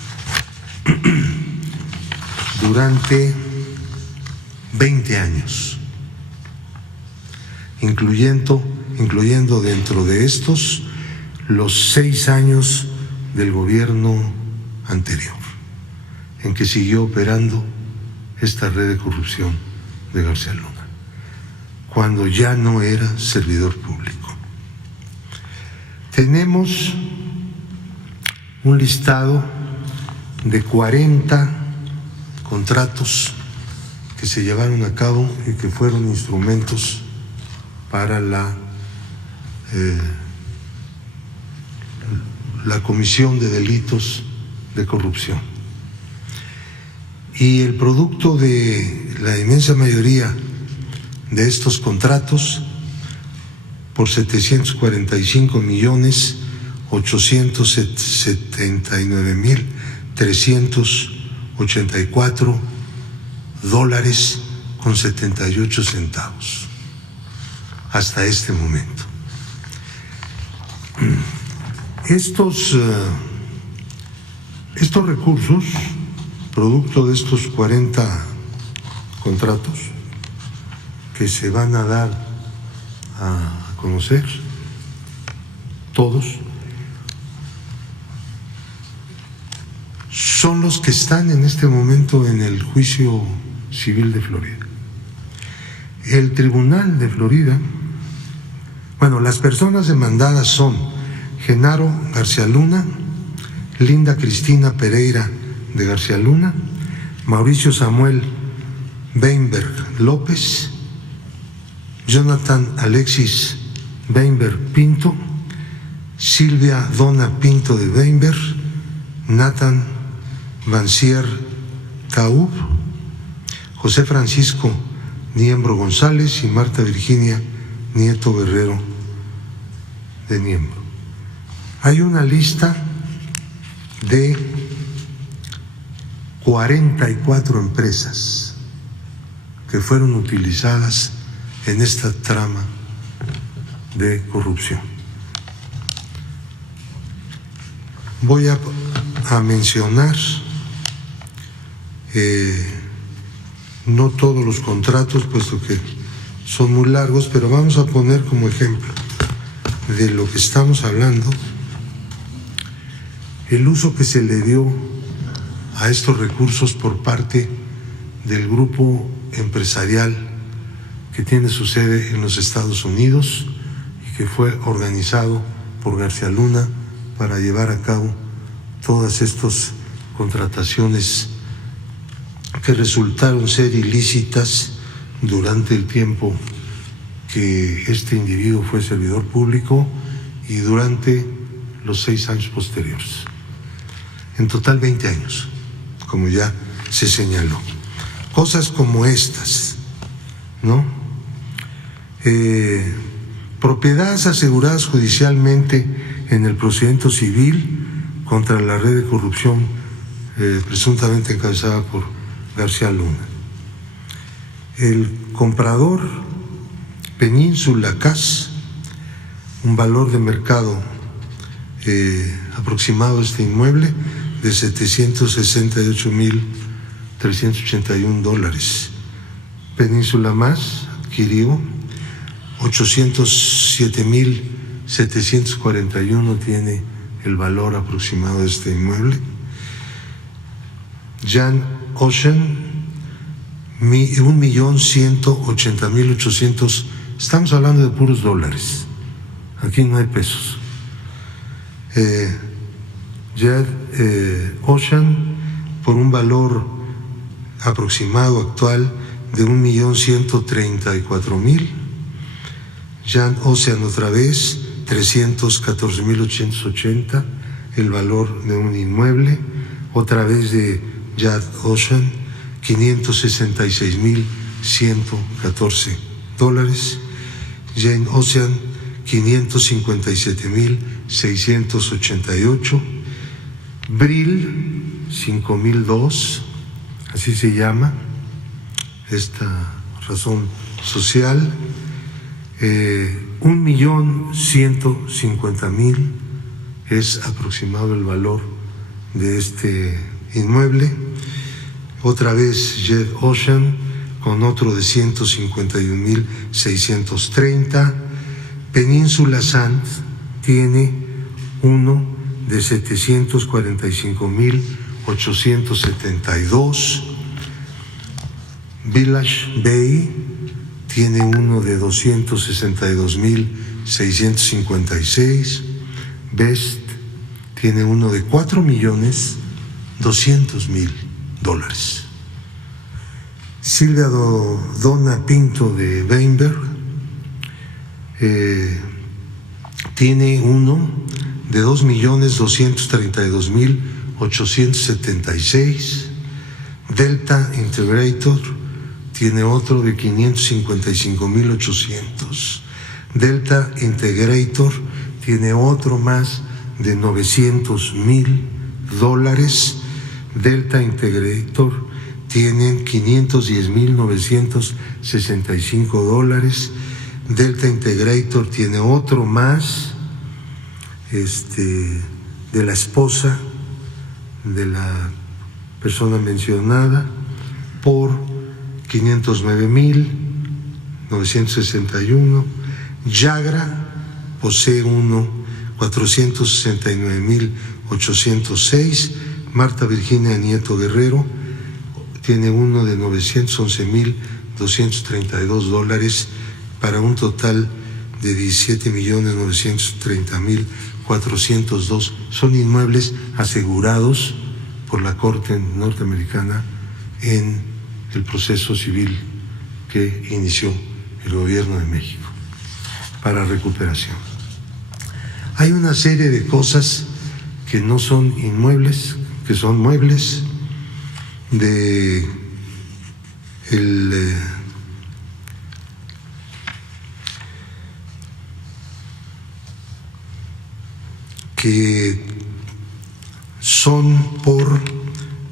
durante 20 años, incluyendo dentro de estos los 6 años del gobierno anterior, en que siguió operando esta red de corrupción de García Luna, cuando ya no era servidor público. Tenemos un listado de 40 contratos que se llevaron a cabo y que fueron instrumentos para la comisión de delitos de corrupción. Y el producto de la inmensa mayoría de estos contratos, por 745.879.384 dólares con 78 centavos hasta este momento. Estos recursos, producto de estos 40 contratos que se van a dar a conocer todos, son los que están en este momento en el juicio civil de Florida. El Tribunal de Florida, las personas demandadas son Genaro García Luna, Linda Cristina Pereira de García Luna, Mauricio Samuel Weinberg López, Jonathan Alexis Weinberg Pinto, Silvia Donna Pinto de Weinberg, Nathan Vancier Caub, José Francisco Niembro González y Marta Virginia Nieto Guerrero de Niembro. Hay una lista de 44 empresas que fueron utilizadas en esta trama de corrupción. Voy a mencionar No todos los contratos, puesto que son muy largos, pero vamos a poner como ejemplo de lo que estamos hablando el uso que se le dio a estos recursos por parte del grupo empresarial que tiene su sede en los Estados Unidos y que fue organizado por García Luna para llevar a cabo todas estas contrataciones que resultaron ser ilícitas durante el tiempo que este individuo fue servidor público y durante los 6 años posteriores. En total 20 años, como ya se señaló. Cosas como estas, ¿no? Propiedades aseguradas judicialmente en el procedimiento civil contra la red de corrupción presuntamente encabezada por García Luna. El comprador Península CAS, un valor de mercado aproximado de este inmueble de $768,381. Península Más adquirió 807,741 tiene el valor aproximado de este inmueble. Jan Ocean, 1,180,800. Estamos hablando de puros dólares. Aquí no hay pesos. Jan Ocean, por un valor aproximado actual de 1,134,000. Jan Ocean otra vez, 314,880, el valor de un inmueble. Otra vez de Jan Ocean, $566,114. Jane Ocean, 557,688. Brill, 5,002, así se llama esta razón social. 1,150,000 es aproximado el valor de este inmueble. Otra vez Jet Ocean con otro de 151,630. Península Sand tiene uno de 745,872. Village Bay tiene uno de 262,656. Best tiene uno de $4,200,000. Silvia Donna Pinto de Weinberg tiene uno de 2,232,876. Delta Integrator tiene otro de 555,800. Delta Integrator tiene otro más de $900,000. Delta Integrator tienen $510,965. Delta Integrator tiene otro más de la esposa de la persona mencionada por $509,961. Yagra posee uno 469,806. Marta Virginia Nieto Guerrero tiene uno de $911,232 para un total de $17,930,402. Son inmuebles asegurados por la Corte norteamericana en el proceso civil que inició el gobierno de México para recuperación. Hay una serie de cosas que no son inmuebles, que son muebles de que son por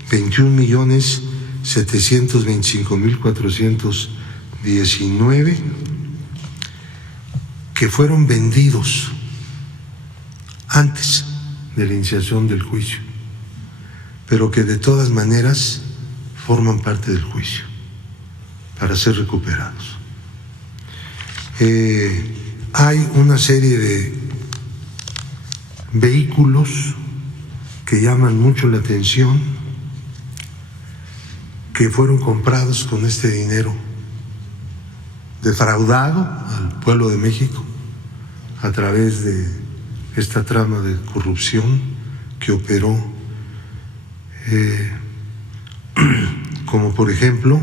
21,725,419 que fueron vendidos antes de la iniciación del juicio, pero que de todas maneras forman parte del juicio para ser recuperados. Hay una serie de vehículos que llaman mucho la atención, que fueron comprados con este dinero defraudado al pueblo de México a través de esta trama de corrupción que operó, como por ejemplo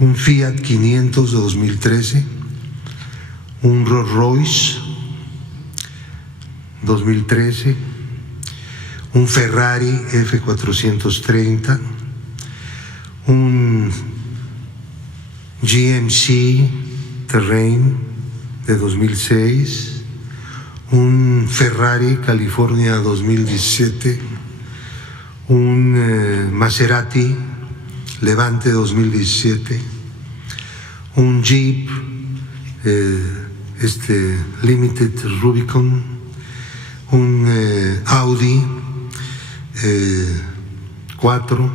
un Fiat 500 de 2013, un Rolls Royce 2013, un Ferrari F430, un GMC Terrain de 2006, un Ferrari California 2017, un Maserati Levante 2017, un Jeep Limited Rubicon, un Audi 4,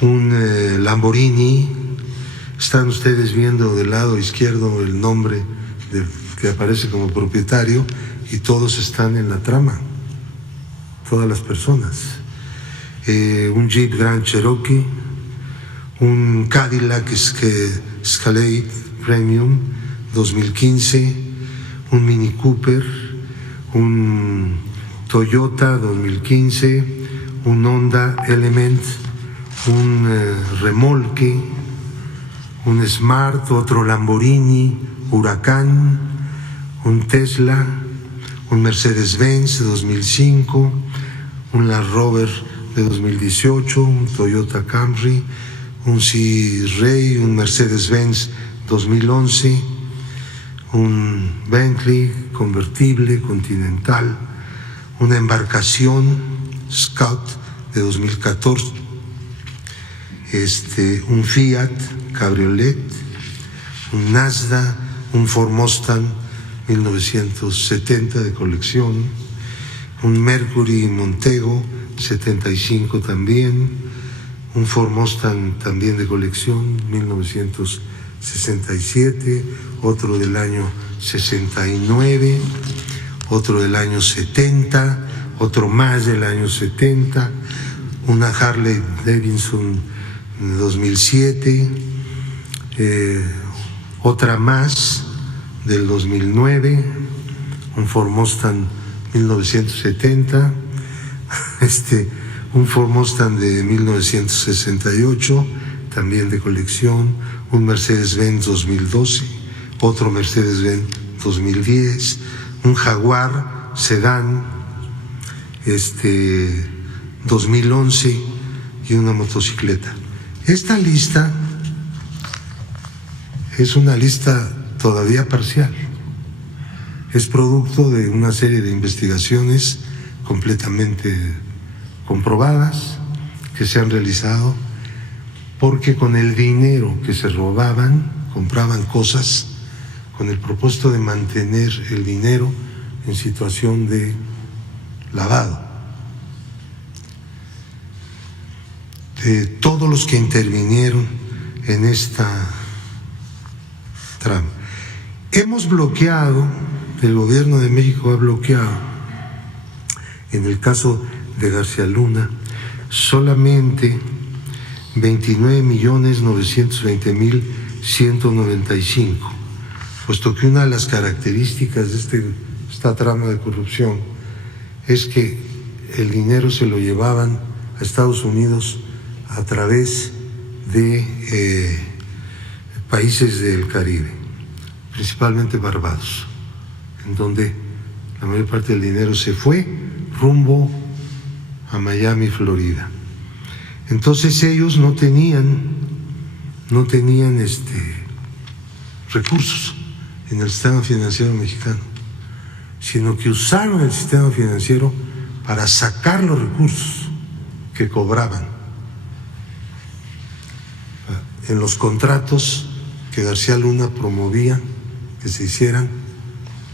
un Lamborghini. Están ustedes viendo del lado izquierdo el nombre que aparece como propietario, y todos están en la trama, todas las personas. Un Jeep Grand Cherokee, un Cadillac Escalade Premium 2015, un Mini Cooper, un Toyota 2015, un Honda Element, un remolque, un Smart, otro Lamborghini Huracán, un Tesla, un Mercedes-Benz de 2005, un Land Rover de 2018, un Toyota Camry, un Sea Ray, un Mercedes-Benz 2011, un Bentley convertible Continental, una embarcación Scout de 2014, un Fiat Cabriolet, un Mazda, un Ford Mustang 1970 de colección, un Mercury Montego 75 también, un Ford Mustang también de colección 1967, otro del año 69, otro del año 70, otro más del año 70, una Harley Davidson 2007, otra más del 2009, un Ford Mustang 1970, un Ford Mustang de 1968, también de colección, un Mercedes-Benz 2012, otro Mercedes-Benz 2010, un Jaguar sedán 2011 y una motocicleta. Esta lista es una lista todavía parcial, es producto de una serie de investigaciones completamente comprobadas que se han realizado, porque con el dinero que se robaban compraban cosas con el propósito de mantener el dinero en situación de lavado. De todos los que intervinieron en esta trama, hemos bloqueado, el gobierno de México ha bloqueado, en el caso de García Luna, solamente 29.920.195, puesto que una de las características de esta trama de corrupción es que el dinero se lo llevaban a Estados Unidos a través de países del Caribe, principalmente Barbados, en donde la mayor parte del dinero se fue rumbo a Miami, Florida. Entonces ellos no tenían recursos en el sistema financiero mexicano, sino que usaron el sistema financiero para sacar los recursos que cobraban en los contratos que García Luna promovía que se hicieran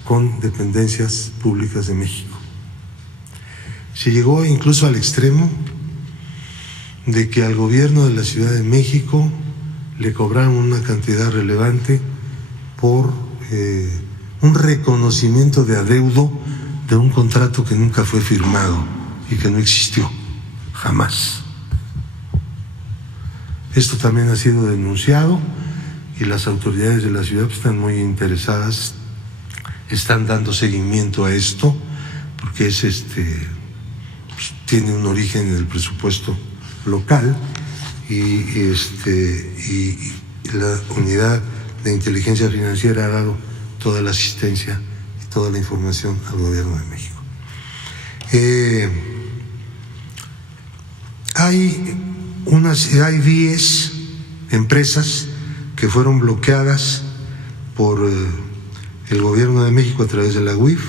con dependencias públicas de México. Se llegó incluso al extremo de que al gobierno de la Ciudad de México le cobraron una cantidad relevante por un reconocimiento de adeudo de un contrato que nunca fue firmado y que no existió, jamás. Esto también ha sido denunciado y las autoridades de la ciudad están muy interesadas, están dando seguimiento a esto, porque es tiene un origen en el presupuesto local y la unidad de inteligencia financiera ha dado toda la asistencia y toda la información al gobierno de México. Hay 10 empresas que fueron bloqueadas por el gobierno de México a través de la UIF,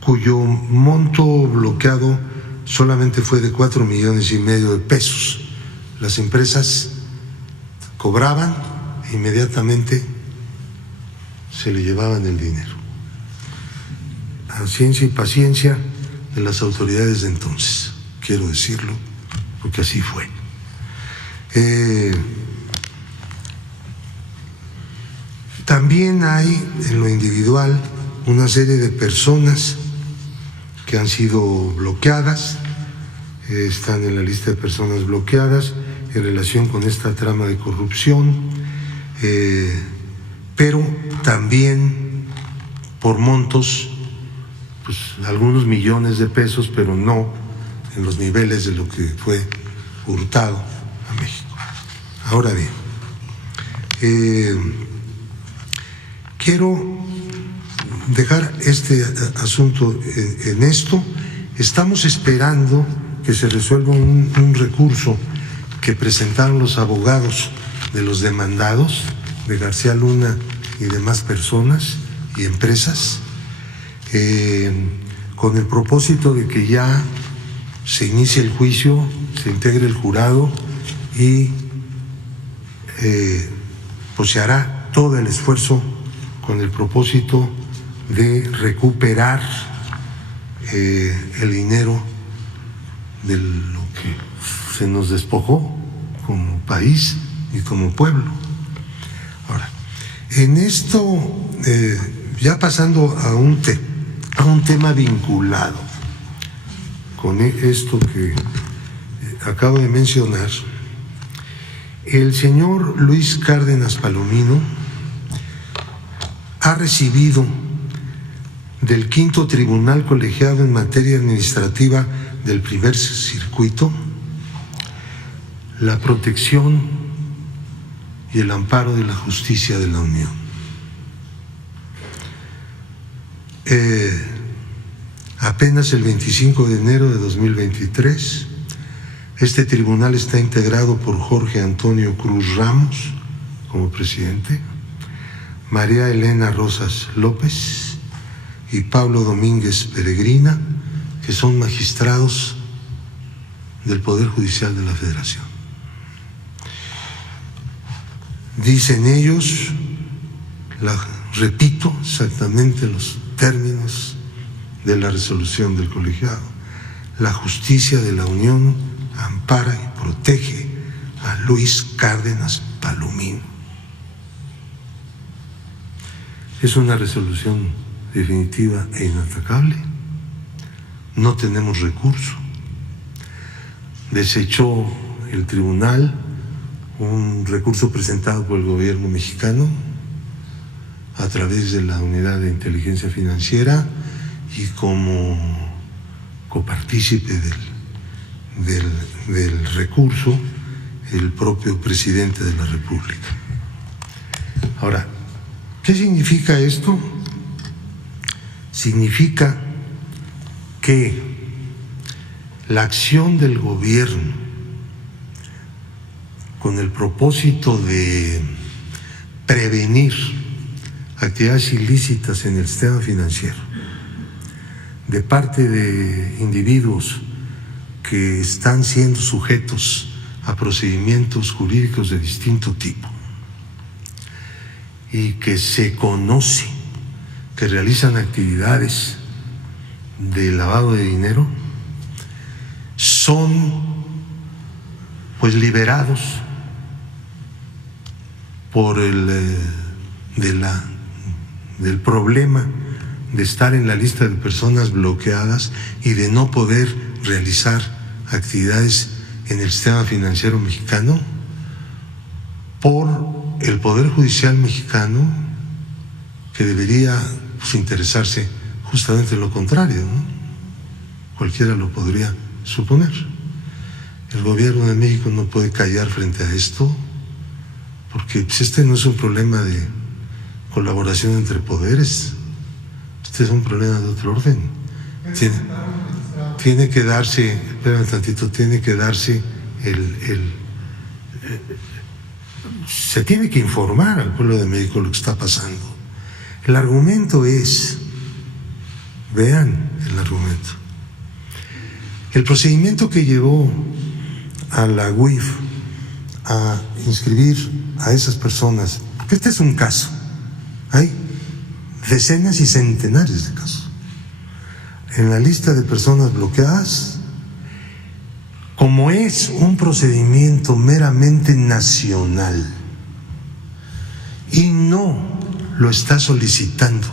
cuyo monto bloqueado solamente fue de 4,5 millones de pesos. Las empresas cobraban e inmediatamente se le llevaban el dinero. A ciencia y paciencia de las autoridades de entonces, quiero decirlo, porque así fue. También hay en lo individual una serie de personas que han sido bloqueadas, están en la lista de personas bloqueadas en relación con esta trama de corrupción, pero también por montos, pues algunos millones de pesos, pero no en los niveles de lo que fue hurtado a México. Ahora bien, quiero dejar este asunto en esto. Estamos esperando que se resuelva un recurso que presentaron los abogados de los demandados, de García Luna y demás personas y empresas, con el propósito de que ya se inicie el juicio, se integre el jurado y pues se hará todo el esfuerzo con el propósito de recuperar el dinero de lo que se nos despojó como país y como pueblo. Ahora, en esto, ya pasando a un tema vinculado con esto que acabo de mencionar, el señor Luis Cárdenas Palomino ha recibido del 5º Tribunal Colegiado en Materia Administrativa del Primer Circuito la protección y el amparo de la justicia de la Unión. Apenas el 25 de enero de 2023, este tribunal está integrado por Jorge Antonio Cruz Ramos como presidente, María Elena Rosas López y Pablo Domínguez Peregrina, que son magistrados del Poder Judicial de la Federación. Dicen ellos, repito exactamente los términos de la resolución del colegiado: la justicia de la Unión ampara y protege a Luis Cárdenas Palomino. Es una resolución definitiva e inatacable. No tenemos recurso. Desechó el tribunal un recurso presentado por el gobierno mexicano a través de la Unidad de Inteligencia Financiera y como copartícipe del recurso el propio presidente de la República. Ahora, ¿qué significa esto? Significa que la acción del gobierno con el propósito de prevenir actividades ilícitas en el sistema financiero de parte de individuos que están siendo sujetos a procedimientos jurídicos de distinto tipo y que se conoce que realizan actividades de lavado de dinero son pues liberados por del problema de estar en la lista de personas bloqueadas y de no poder realizar actividades en el sistema financiero mexicano por el Poder Judicial mexicano, que debería pues interesarse justamente en lo contrario, ¿no? Cualquiera lo podría suponer. El gobierno de México no puede callar frente a esto, porque pues, este no es un problema de colaboración entre poderes, este es un problema de otro orden. Tiene que darse, espérame tantito, tiene que darse se tiene que informar al pueblo de México lo que está pasando. El argumento es, vean el argumento, el procedimiento que llevó a la UIF a inscribir a esas personas, porque este es un caso, hay decenas y centenares de casos, en la lista de personas bloqueadas, como es un procedimiento meramente nacional y no lo está solicitando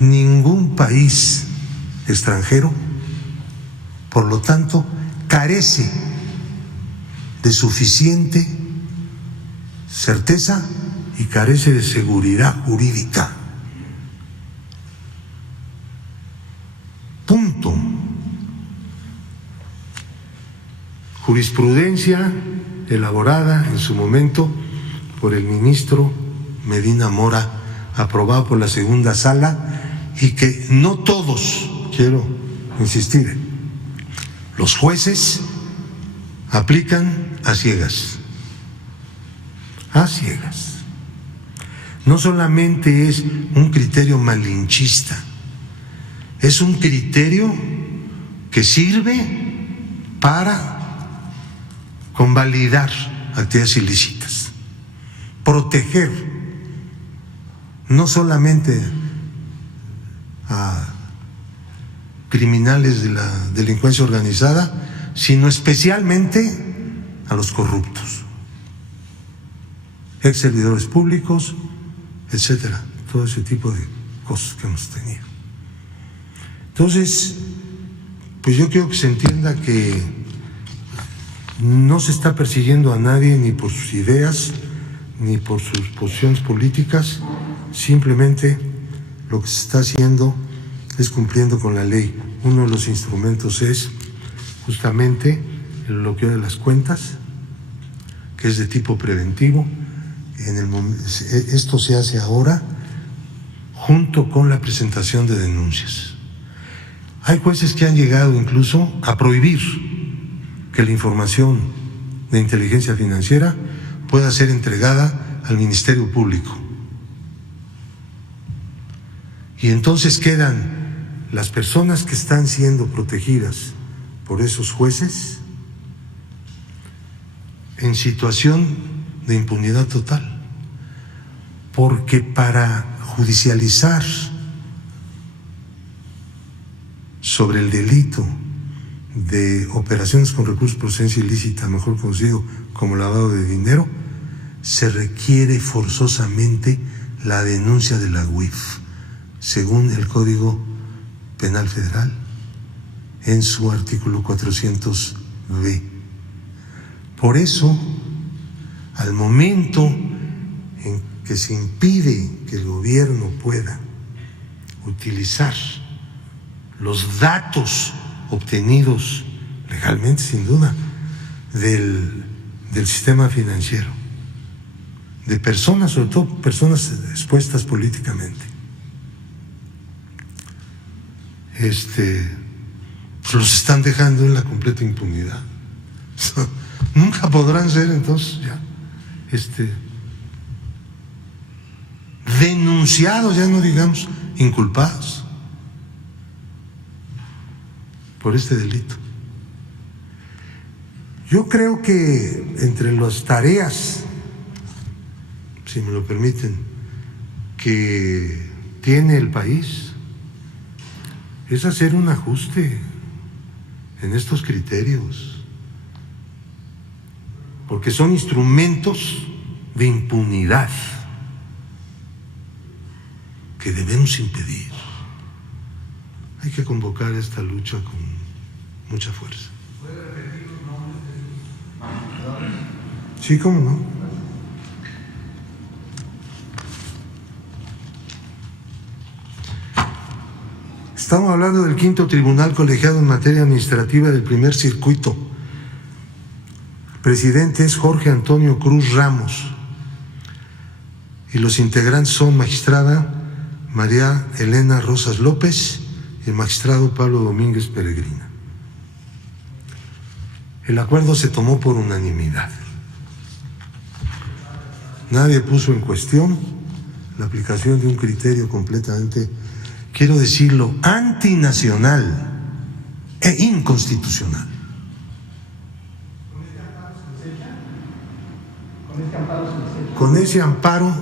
ningún país extranjero, por lo tanto, carece de suficiente certeza y carece de seguridad jurídica. Punto. Jurisprudencia elaborada en su momento por el ministro Medina Mora, aprobado por la segunda sala, y que no todos, quiero insistir, los jueces aplican a ciegas. A ciegas. No solamente es un criterio malinchista, es un criterio que sirve para convalidar actividades ilícitas, proteger no solamente a criminales de la delincuencia organizada, sino especialmente a los corruptos, ex servidores públicos, etcétera, todo ese tipo de cosas que hemos tenido. Entonces, pues yo quiero que se entienda que no se está persiguiendo a nadie ni por sus ideas, ni por sus posiciones políticas, simplemente lo que se está haciendo es cumpliendo con la ley. Uno de los instrumentos es justamente el bloqueo de las cuentas, que es de tipo preventivo. Esto se hace ahora junto con la presentación de denuncias. Hay jueces que han llegado incluso a prohibir que la información de inteligencia financiera pueda ser entregada al Ministerio Público. Y entonces quedan las personas que están siendo protegidas por esos jueces en situación de impunidad total, porque para judicializar sobre el delito de operaciones con recursos de procedencia ilícita, mejor conocido como lavado de dinero, se requiere forzosamente la denuncia de la UIF, según el Código Penal Federal, en su artículo 400B. Por eso, al momento en que se impide que el gobierno pueda utilizar los datos obtenidos legalmente, sin duda, del sistema financiero, de personas, sobre todo personas expuestas políticamente, los están dejando en la completa impunidad. Nunca podrán ser entonces ya denunciados, ya no digamos inculpados por este delito. Yo creo que entre las tareas, si me lo permiten, que tiene el país, es hacer un ajuste en estos criterios, porque son instrumentos de impunidad que debemos impedir. Hay que convocar esta lucha con mucha fuerza. ¿Puede repetir los nombres de sus... Sí, cómo no. Estamos hablando del quinto tribunal colegiado en materia administrativa del primer circuito. Presidente es Jorge Antonio Cruz Ramos y los integrantes son magistrada María Elena Rosas López y el magistrado Pablo Domínguez Peregrina. El acuerdo se tomó por unanimidad. Nadie puso en cuestión la aplicación de un criterio completamente, quiero decirlo, antinacional e inconstitucional. Con ese amparo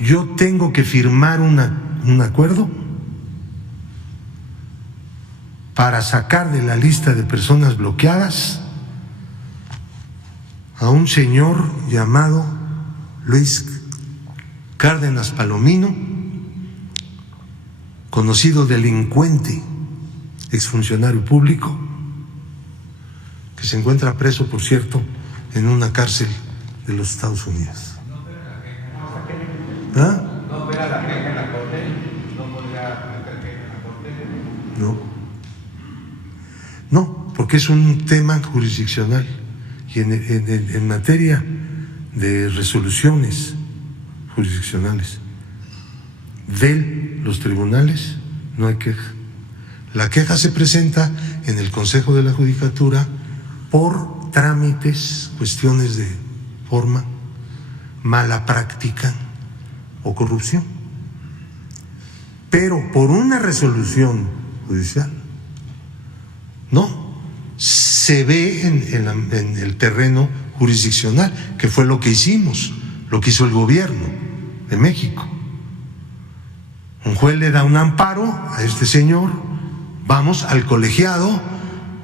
yo tengo que firmar un acuerdo para sacar de la lista de personas bloqueadas a un señor llamado Luis Cárdenas Palomino, conocido delincuente, exfuncionario público, que se encuentra preso, por cierto, en una cárcel de los Estados Unidos. ¿Ah? ¿No verá la queja en la corte? ¿No podría meter queja en la corte? No. No, porque es un tema jurisdiccional y en materia de resoluciones jurisdiccionales de los tribunales no hay queja. La queja se presenta en el Consejo de la Judicatura por trámites, cuestiones de forma, mala práctica o corrupción, pero por una resolución judicial no se ve en el terreno jurisdiccional, que fue lo que hicimos, lo que hizo el gobierno de México. Un juez le da un amparo a este señor, vamos al colegiado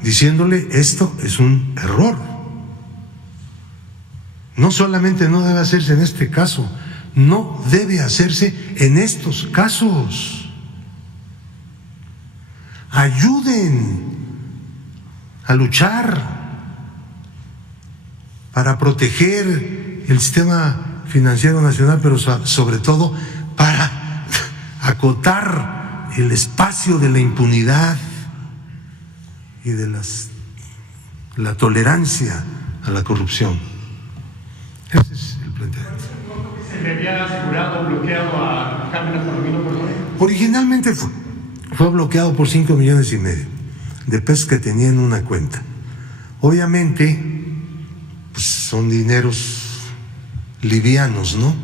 diciéndole esto es un error. No solamente no debe hacerse en este caso, no debe hacerse en estos casos. Ayuden a luchar para proteger el sistema financiero nacional, pero sobre todo para acotar el espacio de la impunidad y de la tolerancia a la corrupción. Ese es el planteamiento. ¿Se le había asegurado bloqueado a Cárdenas Palomino, por favor? Originalmente fue bloqueado por 5,5 millones de pesos que tenía en una cuenta. Obviamente, pues son dineros livianos, ¿no?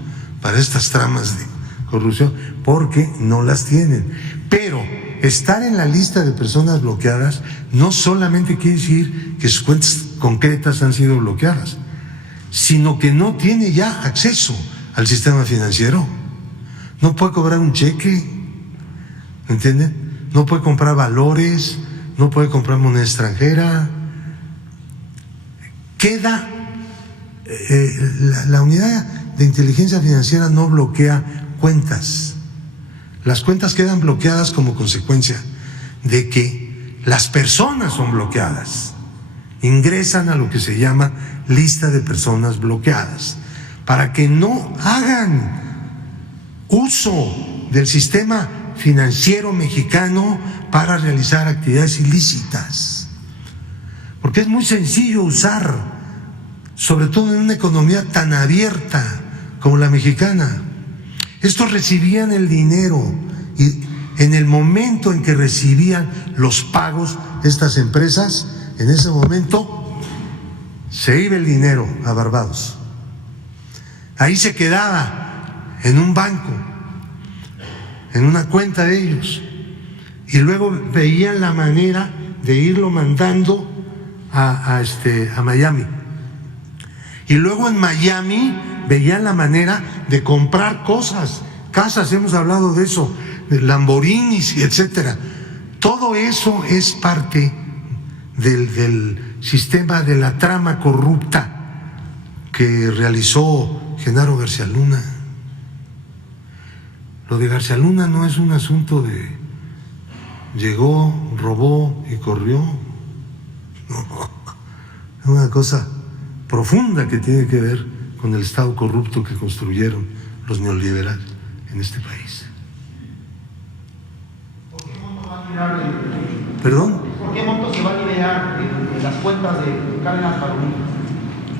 Para estas tramas de corrupción, porque no las tienen. Pero estar en la lista de personas bloqueadas no solamente quiere decir que sus cuentas concretas han sido bloqueadas, sino que no tiene ya acceso al sistema financiero. No puede cobrar un cheque, ¿entienden? No puede comprar valores, no puede comprar moneda extranjera. Queda la unidad de inteligencia financiera no bloquea cuentas. Las cuentas quedan bloqueadas como consecuencia de que las personas son bloqueadas. Ingresan a lo que se llama lista de personas bloqueadas para que no hagan uso del sistema financiero mexicano para realizar actividades ilícitas. Porque es muy sencillo usar, sobre todo en una economía tan abierta como la mexicana. Estos recibían el dinero y en el momento en que recibían los pagos estas empresas, en ese momento se iba el dinero a Barbados. Ahí se quedaba en un banco, en una cuenta de ellos, y luego veían la manera de irlo mandando a Miami. Y luego en Miami veían la manera de comprar cosas, casas, hemos hablado de eso, de Lamborghinis, etcétera. Todo Todo eso es parte del sistema de la trama corrupta que realizó Genaro García Luna. Lo de García Luna no es un asunto de llegó, robó y corrió. No, es una cosa profunda que tiene que ver con el Estado corrupto que construyeron los neoliberales en este país. ¿Por qué monto va a liberar ¿Perdón? ¿Por qué monto se va a liberar de las cuentas de Cárdenas Palomino?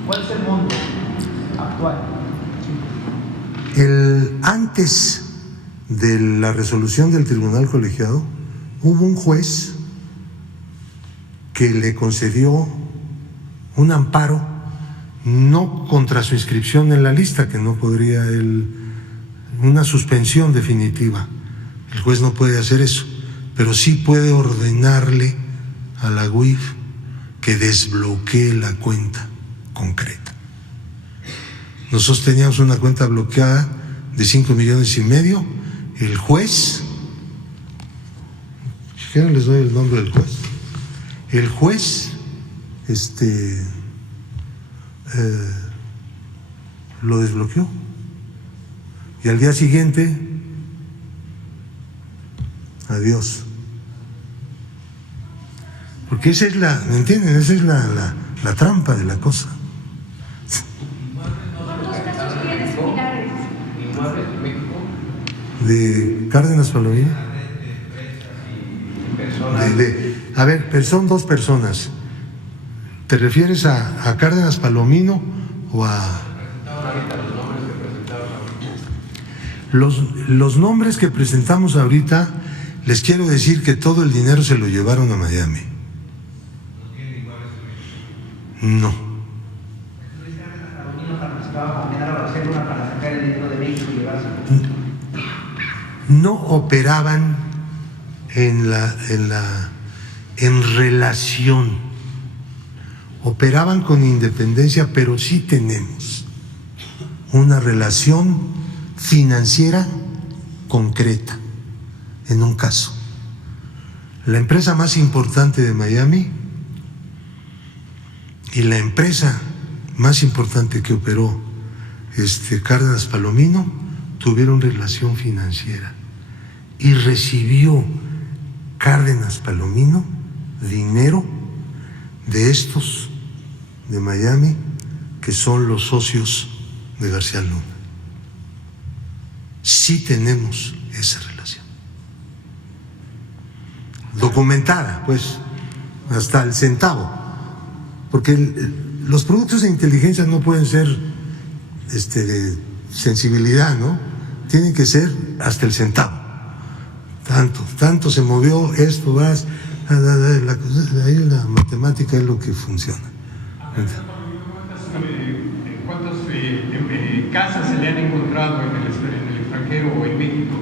¿Cuál es el monto actual? Antes de la resolución del tribunal colegiado, hubo un juez que le concedió un amparo, no contra su inscripción en la lista, que no podría una suspensión definitiva. El juez no puede hacer eso, pero sí puede ordenarle a la UIF que desbloquee la cuenta concreta. Nosotros teníamos una cuenta bloqueada de 5,5 millones. El juez, si quieren les doy el nombre del juez. El juez lo desbloqueó y al día siguiente, adiós. Porque esa es ¿me entienden? Esa es la trampa de la cosa. ¿Cuántos casos tienes similares? De Cárdenas Palomino. A ver, son dos personas. ¿Te refieres a Cárdenas Palomino o a...? Los nombres que presentamos ahorita, les quiero decir que todo el dinero se lo llevaron a Miami. No. No operaban en relación, operaban con independencia, pero sí tenemos una relación financiera concreta. En un caso, la empresa más importante de Miami y la empresa más importante que operó Cárdenas Palomino tuvieron relación financiera y recibió Cárdenas Palomino dinero de estos de Miami que son los socios de García Luna. Sí tenemos esa relación documentada, pues hasta el centavo, porque los productos de inteligencia no pueden ser de sensibilidad, ¿no? Tienen que ser hasta el centavo. Tanto se movió esto, vas, ahí la matemática es lo que funciona. ¿Cuántas casas se le han encontrado en el extranjero o en México?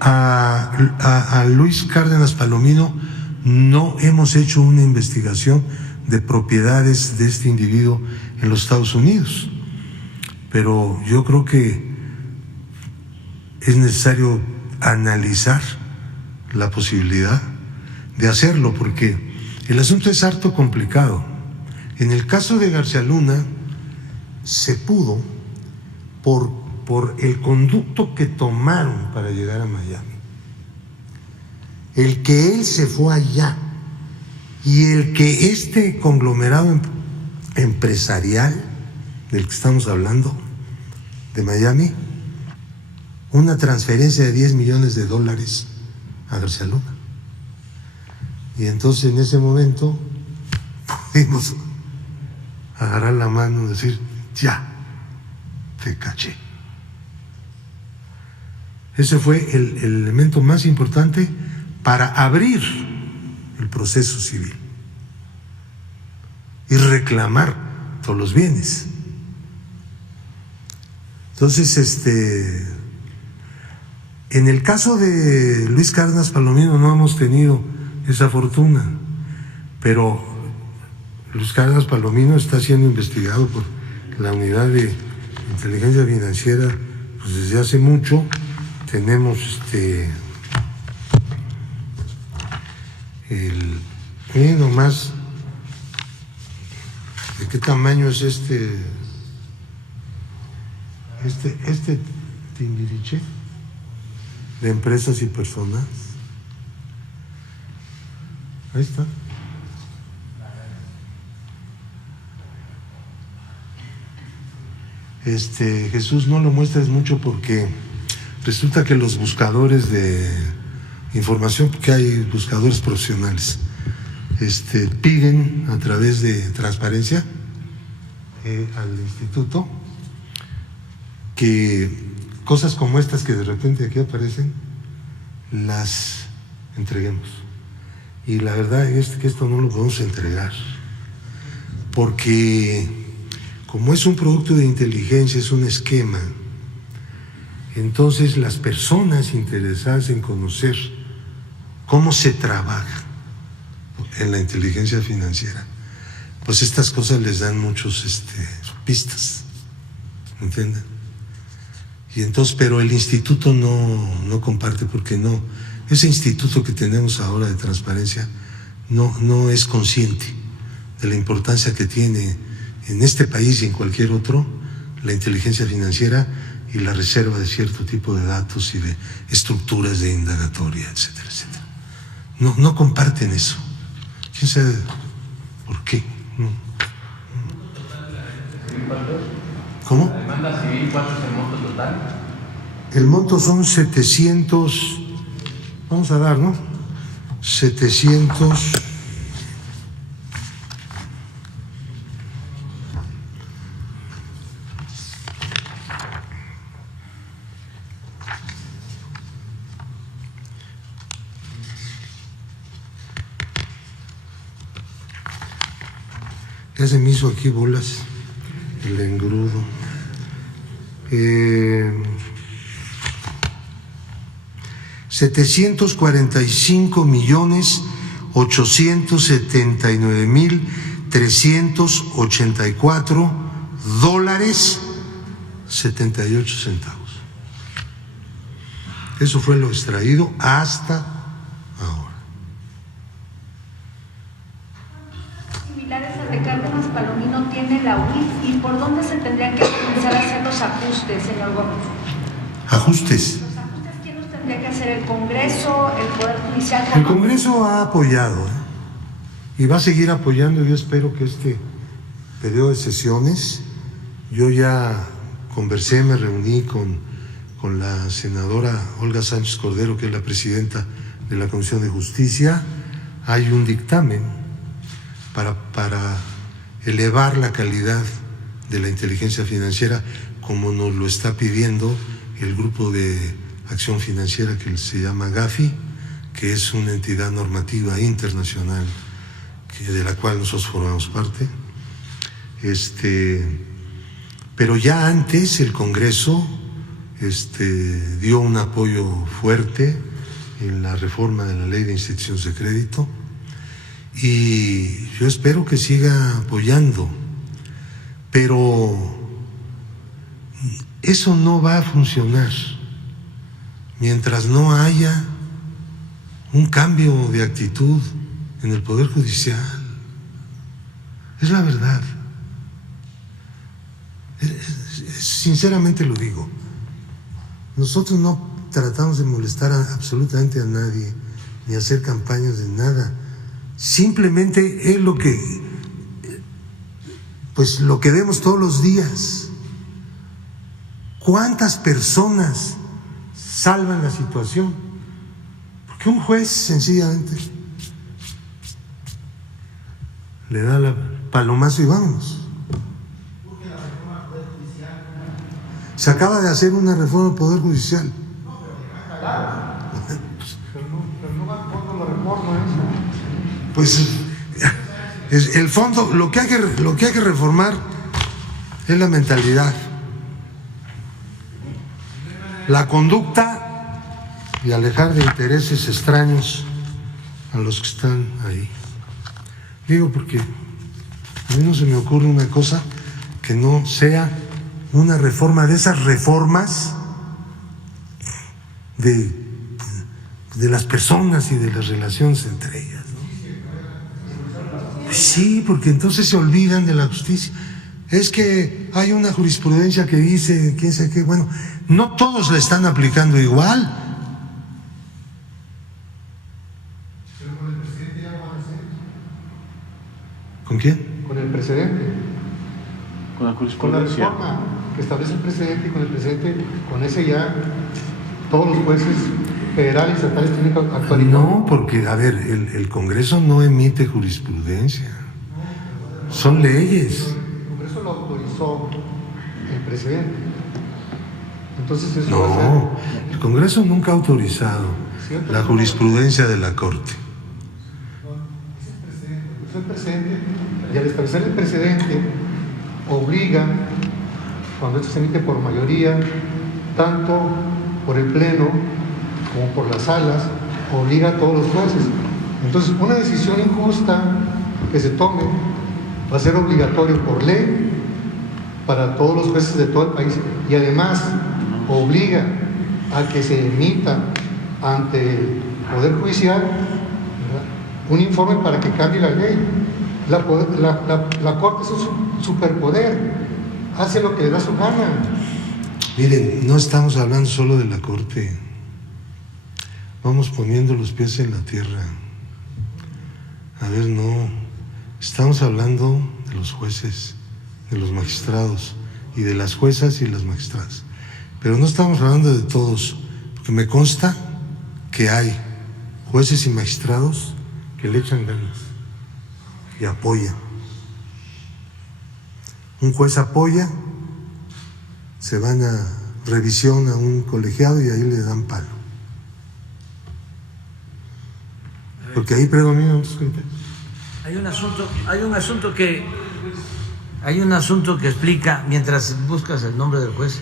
A Luis Cárdenas Palomino no hemos hecho una investigación de propiedades de este individuo en los Estados Unidos, pero yo creo que es necesario analizar la posibilidad de hacerlo, porque el asunto es harto complicado. En el caso de García Luna se pudo por el conducto que tomaron para llegar a Miami, el que él se fue allá y el que este conglomerado empresarial del que estamos hablando de Miami, una transferencia de $10 millones a García Luna. Y entonces en ese momento pudimos agarrar la mano y decir, ya, te caché. Ese fue el elemento más importante para abrir el proceso civil y reclamar todos los bienes. Entonces, en el caso de Luis Cárdenas Palomino no hemos tenido esa fortuna, pero Luis Cárdenas Palomino está siendo investigado por la Unidad de Inteligencia Financiera pues desde hace mucho. Tenemos Miren nomás de qué tamaño es este timbiriche de empresas y personas. Ahí está. Jesús, no lo muestres mucho porque resulta que los buscadores de información, porque hay buscadores profesionales, piden a través de transparencia al instituto que cosas como estas que de repente aquí aparecen las entreguemos. Y la verdad es que esto no lo podemos entregar porque como es un producto de inteligencia, es un esquema, entonces las personas interesadas en conocer cómo se trabaja en la inteligencia financiera, pues estas cosas les dan muchos pistas, ¿entienden? Y entonces, pero el instituto no comparte porque no, ese instituto que tenemos ahora de transparencia no es consciente de la importancia que tiene en este país y en cualquier otro la inteligencia financiera y la reserva de cierto tipo de datos y de estructuras de indagatoria, etcétera, etcétera. No comparten eso. ¿Quién sabe por qué? ¿Cómo? ¿La demanda civil cuánto es el monto total? El monto son 700, vamos a dar, ¿no? 700. Ya se me hizo aquí bolas el engrudo. 745.879.384 dólares 78 centavos. Eso fue lo extraído hasta ahora. Similares al de Cárdenas Palomino tiene la UIF, ¿y por dónde se tendrían que comenzar a hacer los ajustes, señor Gómez? Ajustes. ¿Los ajustes quién los tendría que hacer? ¿El Congreso, el Poder Judicial? El Congreso ha apoyado y va a seguir apoyando. Yo espero que este periodo de sesiones, yo ya conversé, me reuní con la senadora Olga Sánchez Cordero, que es la presidenta de la Comisión de Justicia. Hay un dictamen para elevar la calidad de la inteligencia financiera, como nos lo está pidiendo el grupo de acción financiera que se llama GAFI, que es una entidad normativa internacional de la cual nosotros formamos parte. Pero ya antes el Congreso dio un apoyo fuerte en la reforma de la Ley de Instituciones de Crédito y yo espero que siga apoyando, pero eso no va a funcionar mientras no haya un cambio de actitud en el Poder Judicial. Es la verdad. Sinceramente lo digo. Nosotros no tratamos de molestar absolutamente a nadie, ni hacer campañas de nada. Simplemente es lo que vemos todos los días. ¿Cuántas personas salvan la situación? Porque un juez sencillamente le da el palomazo y vámonos. Se acaba de hacer una reforma del Poder Judicial. Pues el fondo, lo que hay que reformar es la mentalidad, la conducta y alejar de intereses extraños a los que están ahí. Digo porque a mí no se me ocurre una cosa que no sea una reforma de esas reformas de las personas y de las relaciones entre ellas, ¿no? Sí, porque entonces se olvidan de la justicia. Es que hay una jurisprudencia que dice, quién sabe qué, bueno, no todos la están aplicando igual. Pero con el presidente ya lo van a hacer. ¿Con quién? Con el presidente. Con la Con la jurisprudencia. reforma que establece el presidente, y con el presidente, con ese ya todos los jueces federales y estatales tienen que actuar. No, porque, a ver, el Congreso no emite jurisprudencia. Son leyes. El Congreso lo autorizó el presidente. Entonces eso va a ser. No, el Congreso nunca ha autorizado la jurisprudencia de la Corte. Es el presidente, y al establecer el precedente, obliga, cuando esto se emite por mayoría, tanto por el Pleno como por las salas, obliga a todos los jueces. Entonces, una decisión injusta que se tome va a ser obligatorio por ley para todos los jueces de todo el país, y además obliga a que se emita ante el Poder Judicial, ¿verdad?, un informe para que cambie la ley. La Corte es un superpoder, hace lo que le da su gana. Miren, no estamos hablando solo de la Corte. Vamos poniendo los pies en la tierra. A ver, no. Estamos hablando de los jueces, de los magistrados y de las juezas y las magistradas. Pero no estamos hablando de todos, porque me consta que hay jueces y magistrados que le echan ganas y apoyan. Un juez apoya, se van a revisión a un colegiado y ahí le dan palo. Porque ahí predominan los criterios. Hay un asunto que explica, mientras buscas el nombre del juez,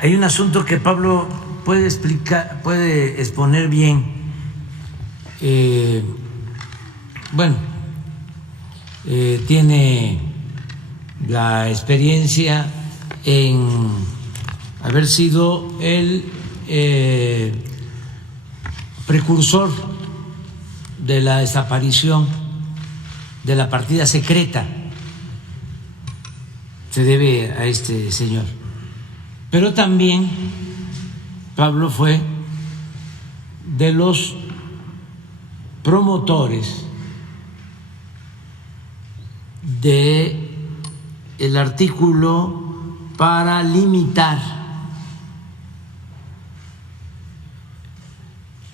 hay un asunto que Pablo puede explicar, puede exponer bien. Tiene la experiencia en haber sido el precursor de la desaparición de la partida secreta. Se debe a este señor. Pero también Pablo fue de los promotores de el artículo para limitar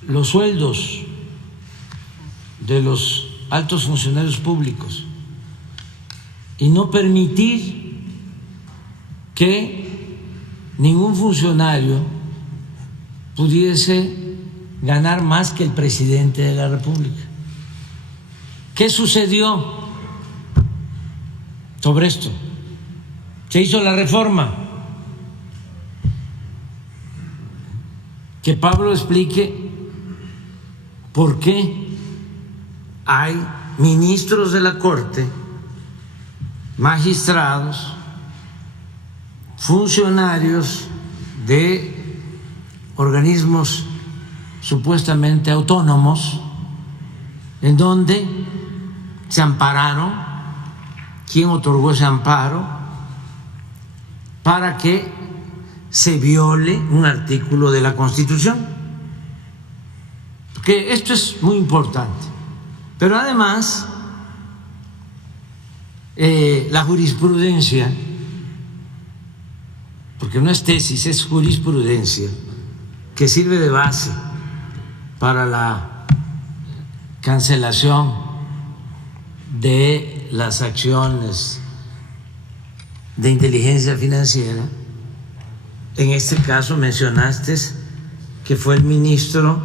los sueldos de los altos funcionarios públicos y no permitir que ningún funcionario pudiese ganar más que el presidente de la República. ¿Qué sucedió sobre esto? Se hizo la reforma. Que Pablo explique por qué hay ministros de la Corte, magistrados, funcionarios de organismos supuestamente autónomos, en donde se ampararon, quién otorgó ese amparo para que se viole un artículo de la Constitución, porque esto es muy importante. Pero además, la jurisprudencia, porque no es tesis, es jurisprudencia, que sirve de base para la cancelación de las acciones de inteligencia financiera. En este caso mencionaste que fue el ministro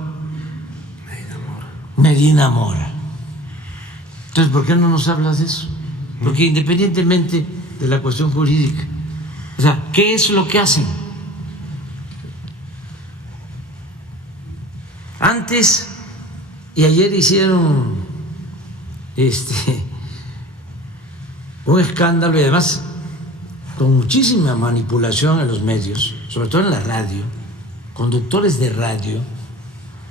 Medina Mora. Entonces, ¿por qué no nos hablas de eso? Porque independientemente de la cuestión jurídica, o sea, ¿qué es lo que hacen? Antes y ayer hicieron un escándalo, y además con muchísima manipulación en los medios, sobre todo en la radio, conductores de radio,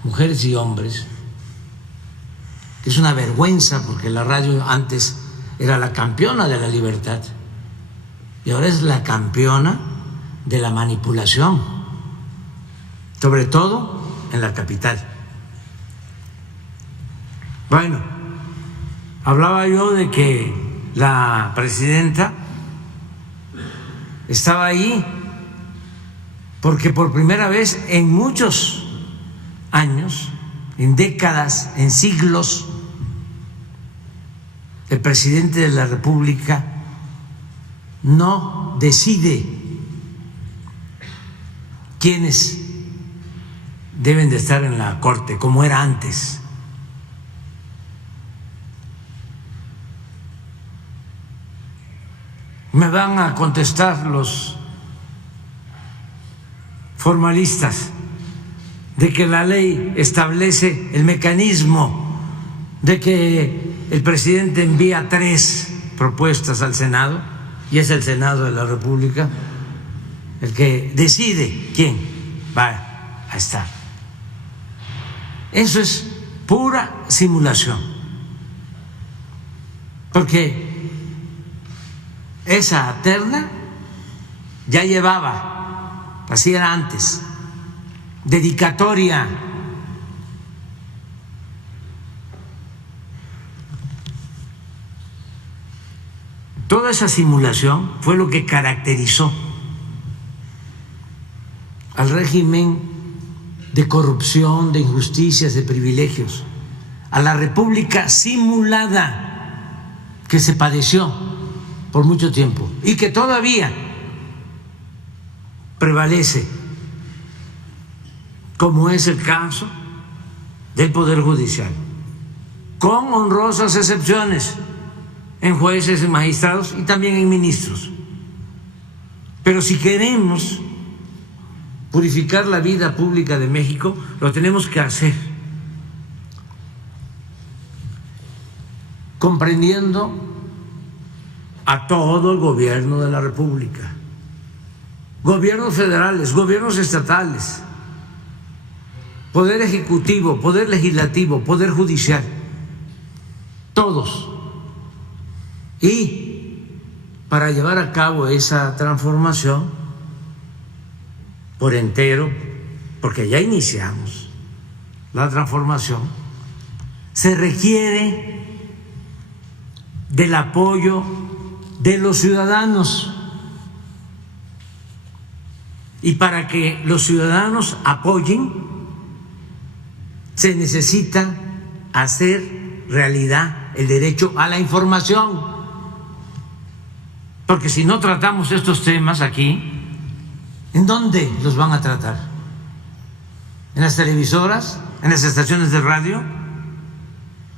mujeres y hombres, que es una vergüenza porque la radio antes era la campeona de la libertad y ahora es la campeona de la manipulación, sobre todo en la capital. Bueno, hablaba yo de que la presidenta estaba ahí porque por primera vez en muchos años, en décadas, en siglos, el presidente de la República no decide quiénes deben de estar en la Corte, como era antes. Me van a contestar los formalistas de que la ley establece el mecanismo de que el presidente envía 3 propuestas al Senado y es el Senado de la República el que decide quién va a estar. Eso es pura simulación, porque esa terna ya llevaba, así era antes, dedicatoria. Toda esa simulación fue lo que caracterizó al régimen de corrupción, de injusticias, de privilegios, a la república simulada que se padeció por mucho tiempo y que todavía prevalece, como es el caso del Poder Judicial, con honrosas excepciones en jueces, en magistrados y también en ministros. Pero si queremos purificar la vida pública de México, lo tenemos que hacer comprendiendo a todo el gobierno de la República, gobiernos federales, gobiernos estatales, poder ejecutivo, poder legislativo, poder judicial, todos. Y para llevar a cabo esa transformación por entero, porque ya iniciamos la transformación, se requiere del apoyo de los ciudadanos. Y para que los ciudadanos apoyen, se necesita hacer realidad el derecho a la información. Porque si no tratamos estos temas aquí, ¿en dónde los van a tratar? ¿En las televisoras? ¿En las estaciones de radio?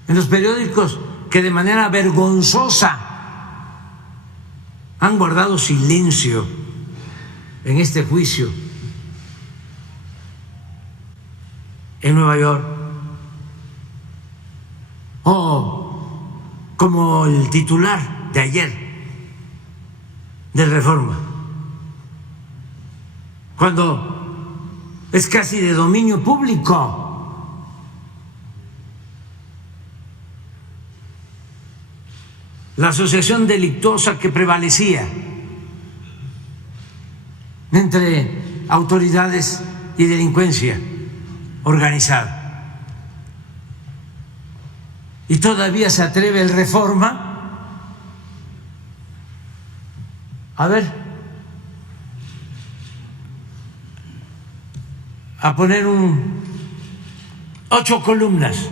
¿En los periódicos que de manera vergonzosa han guardado silencio en este juicio en Nueva York? O como el titular de ayer de Reforma, cuando es casi de dominio público. La asociación delictuosa que prevalecía entre autoridades y delincuencia organizada. Y todavía se atreve el Reforma a poner 8 columnas.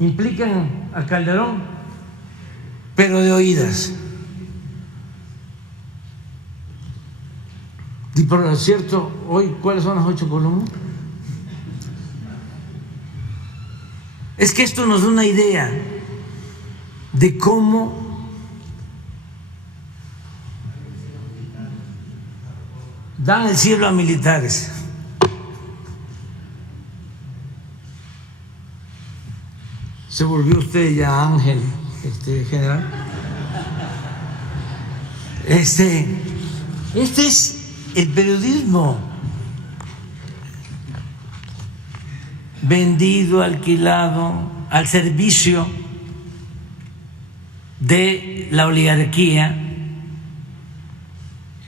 Implican a Calderón, pero de oídas. Y por cierto, hoy, ¿cuáles son las 8 columnas? Es que esto nos da una idea de cómo dan el cielo a militares. ¿Se volvió usted ya ángel, general? Este es el periodismo. vendido, alquilado al servicio de la oligarquía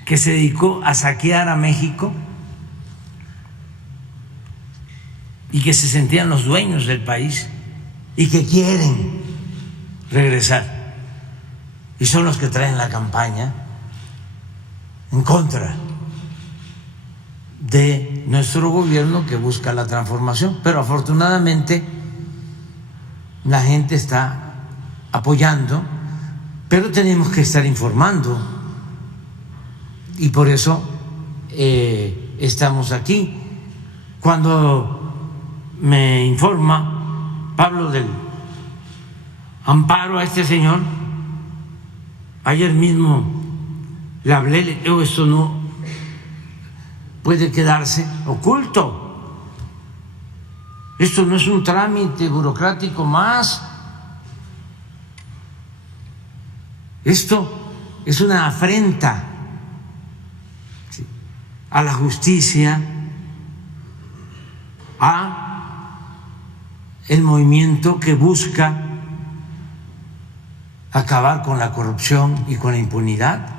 que se dedicó a saquear a México y que se sentían los dueños del país y que quieren regresar. Y son los que traen la campaña en contra de nuestro gobierno que busca la transformación. Pero afortunadamente la gente está apoyando, pero tenemos que estar informando. Y por eso estamos aquí. Cuando me informa Pablo del amparo a este señor, ayer mismo le hablé, le digo, esto no puede quedarse oculto. Esto no es un trámite burocrático más. Esto es una afrenta a la justicia, a el movimiento que busca acabar con la corrupción y con la impunidad.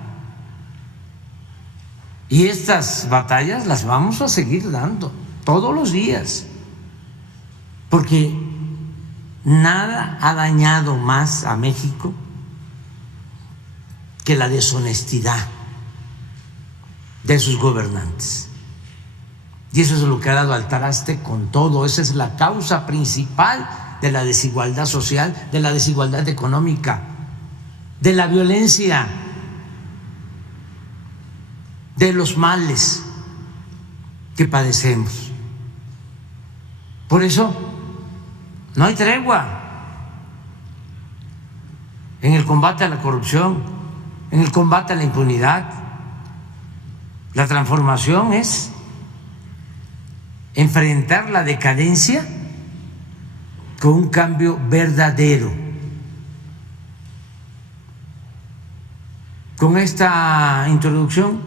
Y estas batallas las vamos a seguir dando todos los días, porque nada ha dañado más a México que la deshonestidad de sus gobernantes. Y eso es lo que ha dado al traste con todo. Esa es la causa principal de la desigualdad social, de la desigualdad económica, de la violencia, de los males que padecemos. Por eso no hay tregua en el combate a la corrupción, en el combate a la impunidad. La transformación es enfrentar la decadencia con un cambio verdadero. Con esta introducción,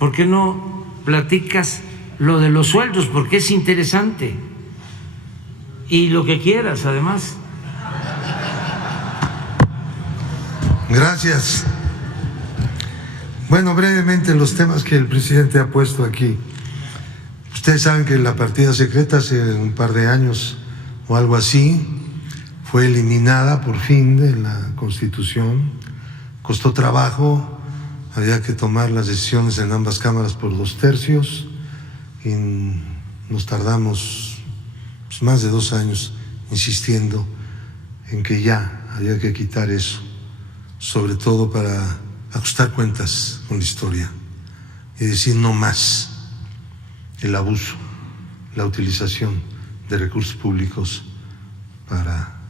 ¿por qué no platicas lo de los sueldos? Porque es interesante. Y lo que quieras, además. Gracias. Bueno, brevemente los temas que el presidente ha puesto aquí. Ustedes saben que la partida secreta hace un par de años o algo así fue eliminada por fin de la Constitución. Costó trabajo, había que tomar las decisiones en ambas cámaras por 2/3 y nos tardamos más de 2 años insistiendo en que ya había que quitar eso, sobre todo para ajustar cuentas con la historia y decir no más el abuso, la utilización de recursos públicos para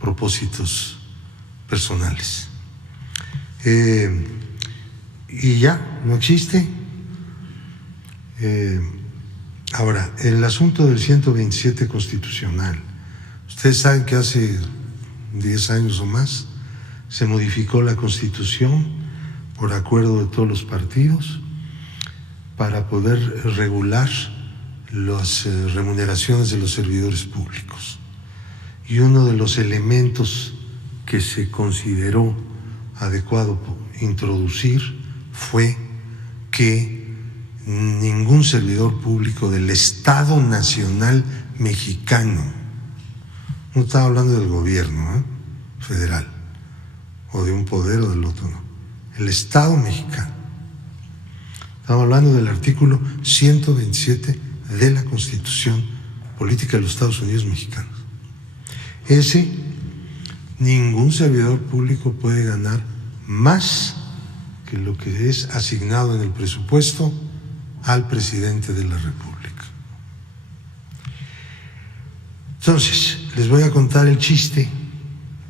propósitos personales. Y ya, no existe. Ahora, el asunto del 127 constitucional. Ustedes saben que hace 10 años o más se modificó la Constitución por acuerdo de todos los partidos para poder regular las remuneraciones de los servidores públicos. Y uno de los elementos que se consideró adecuado introducir fue que ningún servidor público del Estado Nacional Mexicano, no estaba hablando del gobierno federal o de un poder o del otro, no, el Estado mexicano, estamos hablando del artículo 127 de la Constitución Política de los Estados Unidos Mexicanos. Ningún servidor público puede ganar más que lo que es asignado en el presupuesto al presidente de la República. Entonces, les voy a contar el chiste,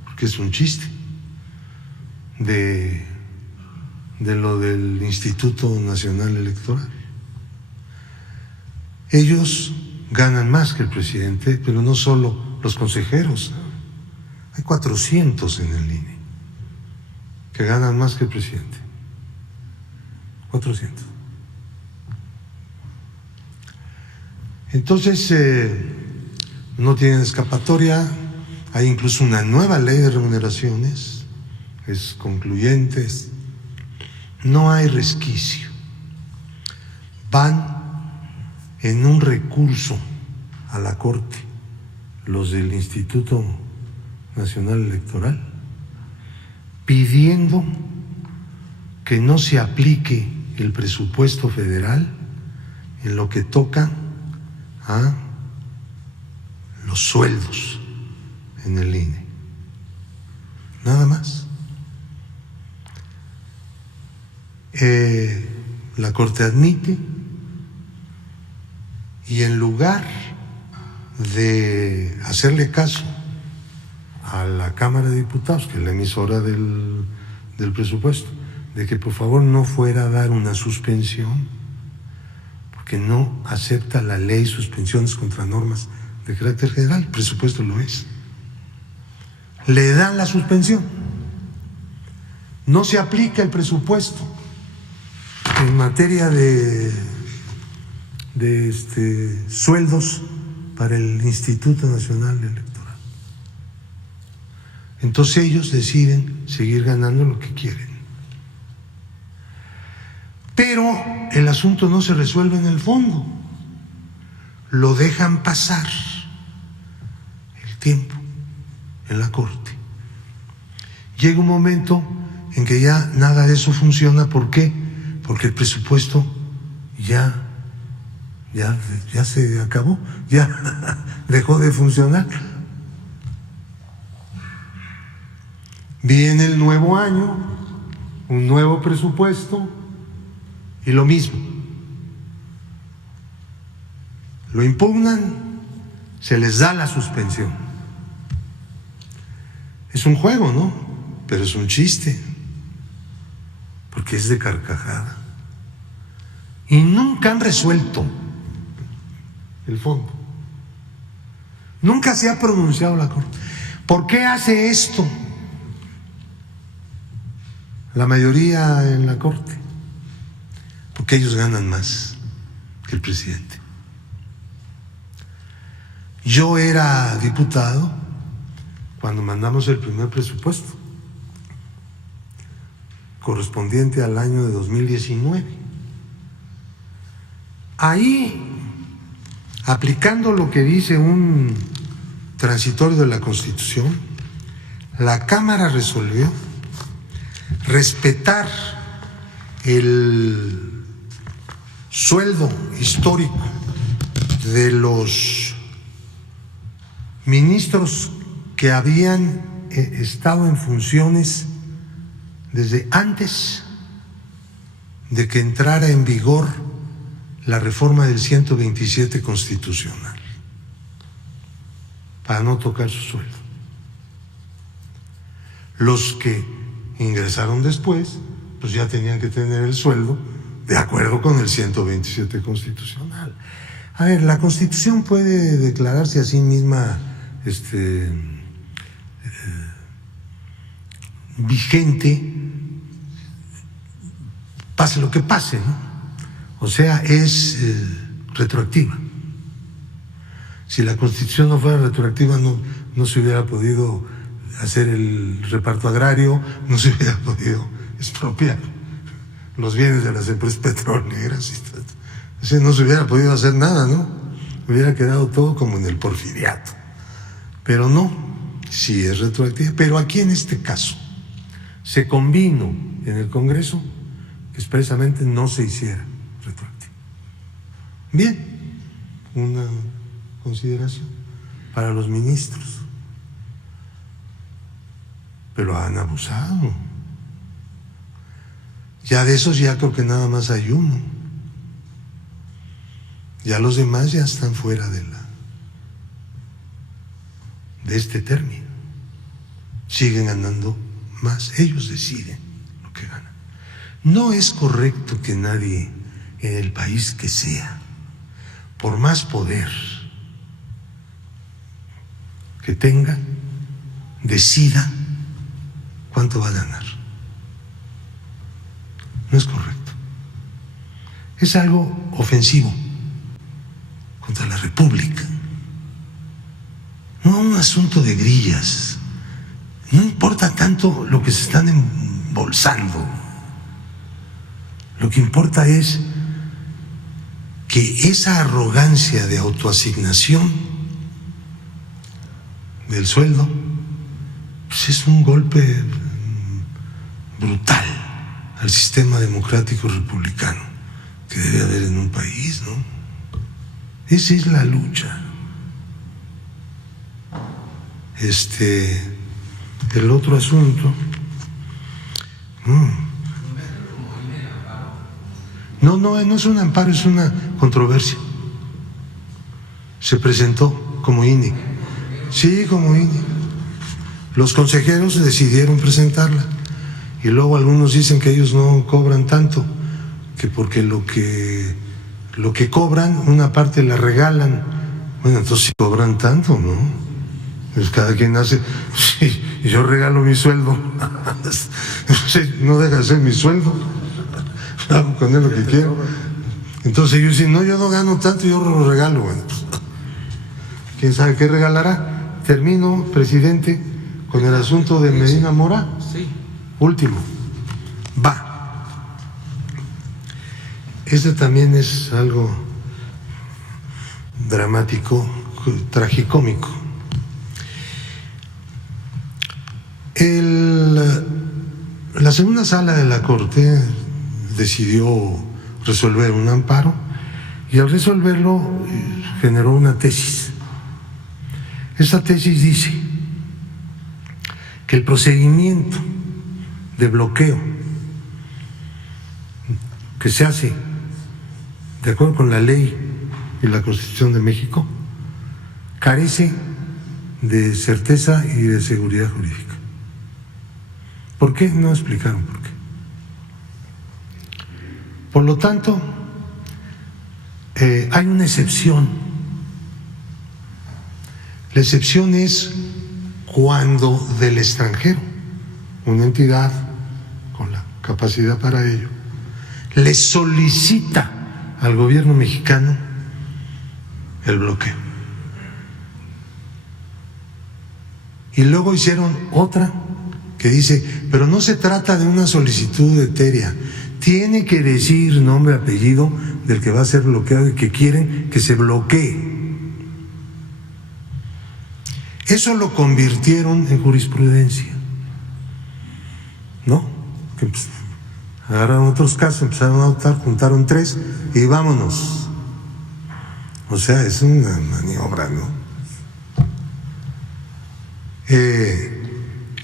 porque es un chiste, de lo del Instituto Nacional Electoral. Ellos ganan más que el presidente, pero no solo los consejeros, hay 400 en el INE que ganan más que el presidente. 400. Entonces, no tienen escapatoria. Hay incluso una nueva ley de remuneraciones, es concluyente, no hay resquicio. Van en un recurso a la Corte los del Instituto Nacional Electoral pidiendo que no se aplique el presupuesto federal en lo que toca a los sueldos en el INE. Nada más. La Corte admite, y en lugar de hacerle caso a la Cámara de Diputados, que es la emisora del presupuesto, de que por favor no fuera a dar una suspensión, porque no acepta la ley suspensiones contra normas de carácter general, el presupuesto lo es. Le dan la suspensión. No se aplica el presupuesto en materia de sueldos para el Instituto Nacional Electoral. Entonces ellos deciden seguir ganando lo que quieren. Pero el asunto no se resuelve en el fondo. Lo dejan pasar el tiempo en la Corte. Llega un momento en que ya nada de eso funciona. ¿Por qué? Porque el presupuesto ya se acabó, ya dejó de funcionar. Viene el nuevo año, un nuevo presupuesto y lo mismo. Lo impugnan, se les da la suspensión. Es un juego, ¿no? Pero es un chiste, porque es de carcajada. Y nunca han resuelto el fondo. Nunca se ha pronunciado la Corte. ¿Por qué hace esto la mayoría en la Corte? Porque ellos ganan más que el presidente. Yo era diputado cuando mandamos el primer presupuesto, correspondiente al año de 2019. Ahí, aplicando lo que dice un transitorio de la Constitución, la Cámara resolvió respetar el sueldo histórico de los ministros que habían estado en funciones desde antes de que entrara en vigor la reforma del 127 constitucional, para no tocar su sueldo. Los que ingresaron después, pues ya tenían que tener el sueldo de acuerdo con el 127 constitucional. A ver, la Constitución puede declararse a sí misma vigente, pase lo que pase, ¿no? O sea, es retroactiva. Si la Constitución no fuera retroactiva, no se hubiera podido hacer el reparto agrario, no se hubiera podido expropiar los bienes de las empresas petroleras. O sea, no se hubiera podido hacer nada, ¿no? Hubiera quedado todo como en el porfiriato. Pero no, sí es retroactiva. Pero aquí en este caso se convino en el Congreso que expresamente no se hiciera retroactivo. Bien, una consideración para los ministros. Pero han abusado. Ya de esos ya creo que nada más hay uno. Ya los demás ya están fuera de este término. Siguen ganando más. Ellos deciden lo que ganan. No es correcto que nadie en el país que sea, por más poder que tenga, decida cuánto va a ganar. No es correcto. Es algo ofensivo contra la República. no un asunto de grillas. No importa tanto lo que se están embolsando. Lo que importa es que esa arrogancia de autoasignación del sueldo, pues es un golpe brutal al sistema democrático republicano que debe haber en un país, ¿no? Esa es la lucha. El otro asunto. No es un amparo, es una controversia. Se presentó como INE. Sí, como INE. Los consejeros decidieron presentarla. Y luego algunos dicen que ellos no cobran tanto, que porque lo que cobran, una parte la regalan. Bueno, entonces si cobran tanto, ¿no? Pues cada quien hace, sí, yo regalo mi sueldo. No deja de ser mi sueldo. Hago con él lo que quiero. Entonces ellos dicen, no, yo no gano tanto, yo lo regalo. Bueno, pues, ¿quién sabe qué regalará? Termino, presidente, con el asunto de Medina Mora. Sí. Último. Va. Este también es algo dramático, tragicómico. La segunda sala de la Corte decidió resolver un amparo y al resolverlo generó una tesis. Esa tesis dice que el procedimiento de bloqueo que se hace de acuerdo con la ley y la Constitución de México carece de certeza y de seguridad jurídica. ¿Por qué? No explicaron por qué. Por lo tanto, hay una excepción. La excepción es cuando del extranjero, una entidad con la capacidad para ello, le solicita al gobierno mexicano el bloqueo. Y luego hicieron otra que dice, pero no se trata de una solicitud etérea, tiene que decir nombre, apellido del que va a ser bloqueado y que quieren que se bloquee. Eso lo convirtieron en jurisprudencia, ¿no? Que pues, agarraron otros casos, empezaron a adoptar, juntaron 3 y vámonos. O sea, es una maniobra, ¿no?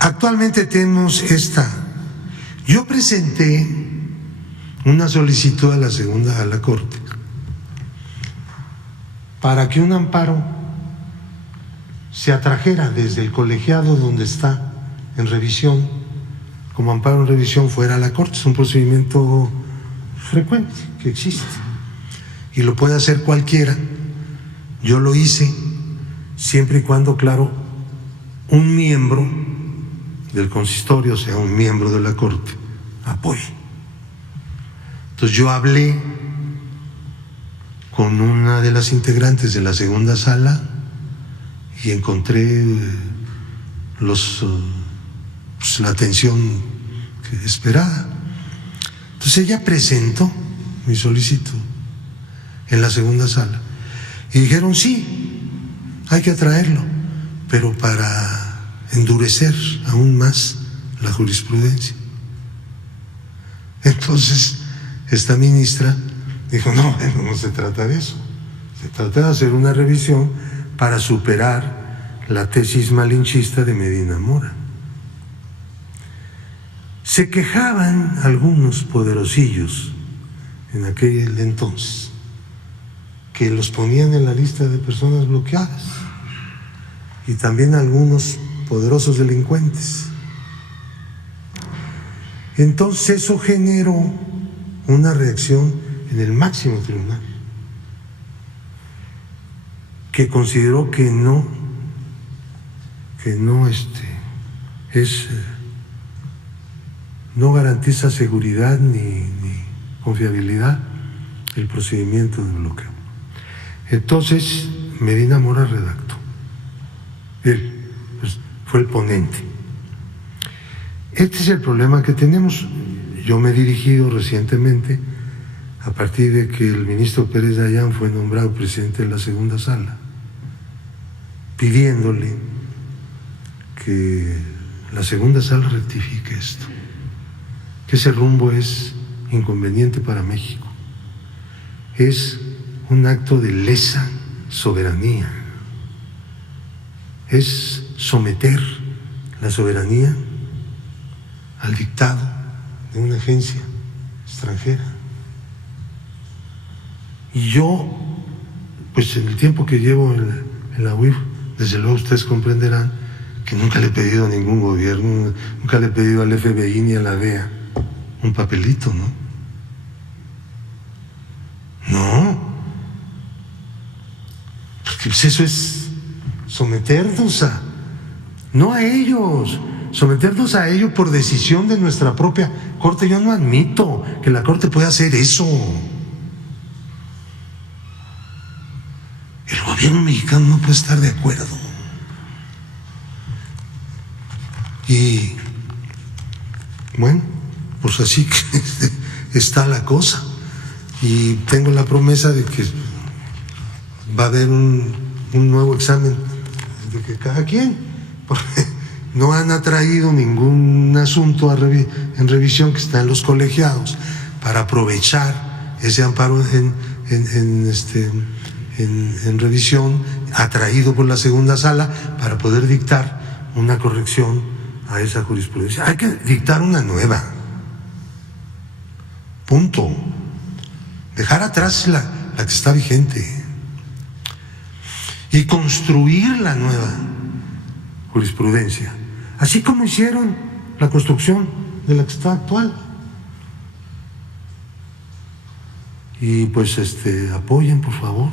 Actualmente tenemos esta. Yo presenté una solicitud a la Corte para que un amparo se atrajera desde el colegiado donde está en revisión, como amparo en revisión fuera a la Corte. Es un procedimiento frecuente que existe y lo puede hacer cualquiera. Yo lo hice siempre y cuando, claro, un miembro del consistorio, o sea, un miembro de la Corte, apoye. Entonces yo hablé con una de las integrantes de la segunda sala y encontré la atención esperada. Entonces ella presentó mi solicitud en la segunda sala y dijeron sí, hay que traerlo, pero para endurecer aún más la jurisprudencia. Entonces esta ministra dijo, no se trata de eso, se trata de hacer una revisión para superar la tesis malinchista de Medina Mora. Se quejaban algunos poderosillos en aquel entonces que los ponían en la lista de personas bloqueadas y también algunos poderosos delincuentes. Entonces eso generó una reacción en el máximo tribunal, que consideró que no garantiza seguridad ni confiabilidad el procedimiento de bloqueo. Entonces Medina Mora redactó fue el ponente. Este es el problema que tenemos. Yo me he dirigido recientemente, a partir de que el ministro Pérez Dayán fue nombrado presidente de la segunda sala, pidiéndole que la segunda sala rectifique esto, que ese rumbo es inconveniente para México, es un acto de lesa soberanía, es someter la soberanía al dictado de una agencia extranjera. Y yo, pues en el tiempo que llevo en la UIF, desde luego ustedes comprenderán que nunca le he pedido a ningún gobierno, nunca le he pedido al FBI ni a la DEA un papelito, ¿no? No, porque pues eso es someternos a, no a ellos, someternos a ellos por decisión de nuestra propia Corte. Yo no admito que la Corte pueda hacer eso. El gobierno mexicano no puede estar de acuerdo. Y bueno, pues así que está la cosa. Y tengo la promesa de que va a haber un nuevo examen de que cada quien, porque no han atraído ningún asunto en revisión que está en los colegiados para aprovechar ese amparo en revisión atraído por la segunda sala para poder dictar una corrección a esa jurisprudencia. Hay que dictar una nueva. Punto. Dejar atrás la que está vigente y construir la nueva jurisprudencia, así como hicieron la construcción de la que está actual. Y pues apoyen, por favor.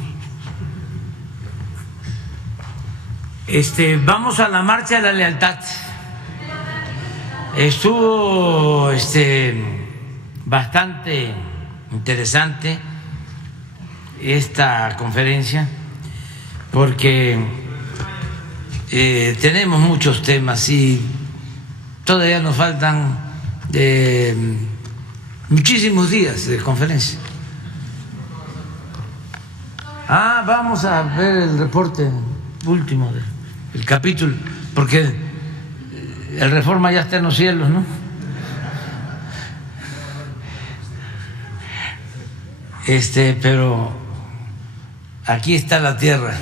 Vamos a la marcha de la lealtad. Estuvo bastante interesante esta conferencia porque tenemos muchos temas y todavía nos faltan muchísimos días de conferencia. Vamos a ver el reporte último del capítulo, porque el Reforma ya está en los cielos, ¿no? Pero aquí está la tierra.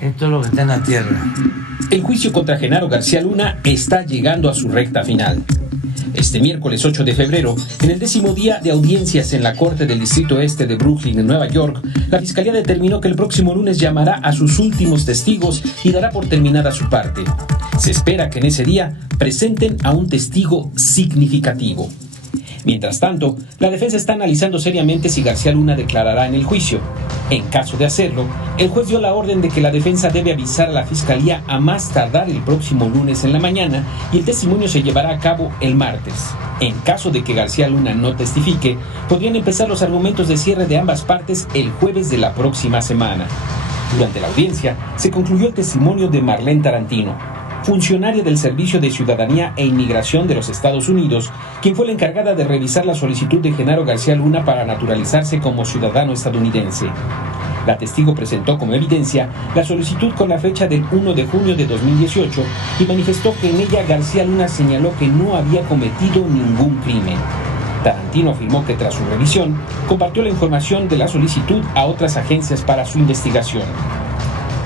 Esto es lo que está en la tierra. El juicio contra Genaro García Luna está llegando a su recta final. Este miércoles 8 de febrero, en el 10º día de audiencias en la Corte del Distrito Este de Brooklyn, en Nueva York, la Fiscalía determinó que el próximo lunes llamará a sus últimos testigos y dará por terminada su parte. Se espera que en ese día presenten a un testigo significativo. Mientras tanto, la defensa está analizando seriamente si García Luna declarará en el juicio. En caso de hacerlo, el juez dio la orden de que la defensa debe avisar a la Fiscalía a más tardar el próximo lunes en la mañana y el testimonio se llevará a cabo el martes. En caso de que García Luna no testifique, podrían empezar los argumentos de cierre de ambas partes el jueves de la próxima semana. Durante la audiencia, se concluyó el testimonio de Marlene Tarantino, funcionaria del Servicio de Ciudadanía e Inmigración de los Estados Unidos, quien fue la encargada de revisar la solicitud de Genaro García Luna para naturalizarse como ciudadano estadounidense. La testigo presentó como evidencia la solicitud con la fecha del 1 de junio de 2018 y manifestó que en ella García Luna señaló que no había cometido ningún crimen. Tarantino afirmó que tras su revisión, compartió la información de la solicitud a otras agencias para su investigación.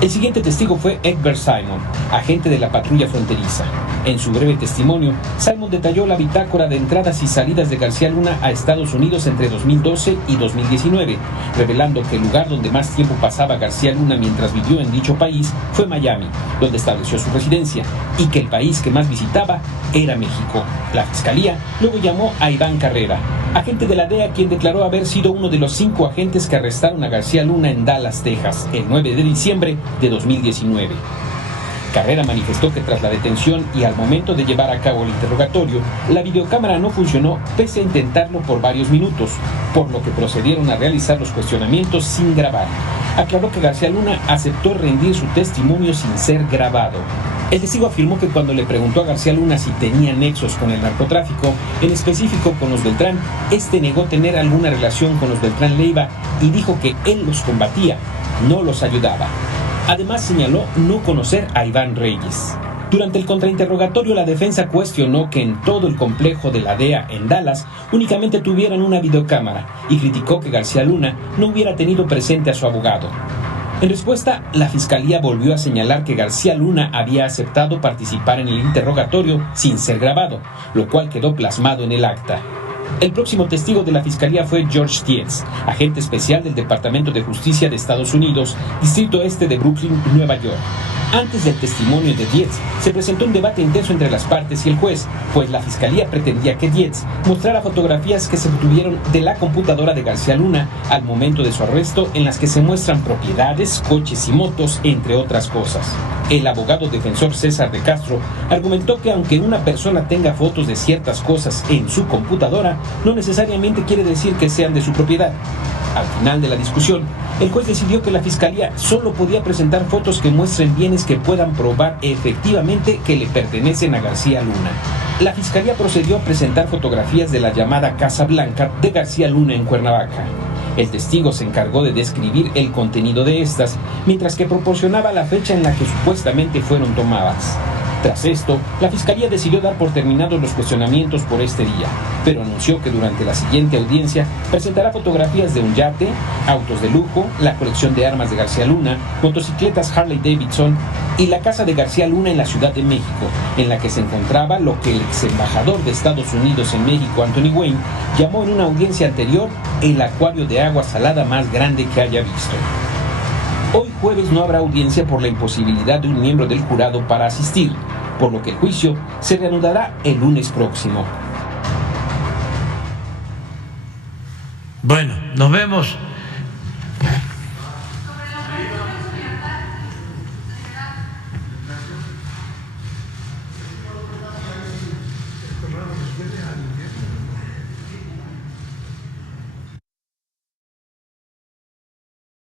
El siguiente testigo fue Egbert Simon, agente de la patrulla fronteriza. En su breve testimonio, Simon detalló la bitácora de entradas y salidas de García Luna a Estados Unidos entre 2012 y 2019, revelando que el lugar donde más tiempo pasaba García Luna mientras vivió en dicho país fue Miami, donde estableció su residencia, y que el país que más visitaba era México. La Fiscalía luego llamó a Iván Carrera, agente de la DEA, quien declaró haber sido uno de los 5 agentes que arrestaron a García Luna en Dallas, Texas, el 9 de diciembre de 2019. Carrera manifestó que tras la detención y al momento de llevar a cabo el interrogatorio, la videocámara no funcionó pese a intentarlo por varios minutos, por lo que procedieron a realizar los cuestionamientos sin grabar. aclaró que García Luna aceptó rendir su testimonio sin ser grabado. El testigo afirmó que cuando le preguntó a García Luna si tenía nexos con el narcotráfico, en específico con los Beltrán, este negó tener alguna relación con los Beltrán Leiva y dijo que él los combatía, no los ayudaba. Además señaló no conocer a Iván Reyes. Durante el contrainterrogatorio, la defensa cuestionó que en todo el complejo de la DEA en Dallas únicamente tuvieran una videocámara y criticó que García Luna no hubiera tenido presente a su abogado. En respuesta, la Fiscalía volvió a señalar que García Luna había aceptado participar en el interrogatorio sin ser grabado, lo cual quedó plasmado en el acta. El próximo testigo de la Fiscalía fue George Dietz, agente especial del Departamento de Justicia de Estados Unidos, Distrito Este de Brooklyn, Nueva York. Antes del testimonio de Dietz, se presentó un debate intenso entre las partes y el juez, pues la Fiscalía pretendía que Dietz mostrara fotografías que se obtuvieron de la computadora de García Luna al momento de su arresto, en las que se muestran propiedades, coches y motos, entre otras cosas. El abogado defensor César de Castro argumentó que aunque una persona tenga fotos de ciertas cosas en su computadora, no necesariamente quiere decir que sean de su propiedad. Al final de la discusión, el juez decidió que la Fiscalía solo podía presentar fotos que muestren bienes que puedan probar efectivamente que le pertenecen a García Luna. La Fiscalía procedió a presentar fotografías de la llamada Casa Blanca de García Luna en Cuernavaca. El testigo se encargó de describir el contenido de estas, mientras que proporcionaba la fecha en la que supuestamente fueron tomadas. Tras esto, la Fiscalía decidió dar por terminados los cuestionamientos por este día, pero anunció que durante la siguiente audiencia presentará fotografías de un yate, autos de lujo, la colección de armas de García Luna, motocicletas Harley Davidson y la casa de García Luna en la Ciudad de México, en la que se encontraba lo que el ex embajador de Estados Unidos en México, Anthony Wayne, llamó en una audiencia anterior el acuario de agua salada más grande que haya visto. Hoy jueves no habrá audiencia por la imposibilidad de un miembro del jurado para asistir, por lo que el juicio se reanudará el lunes próximo. Bueno, nos vemos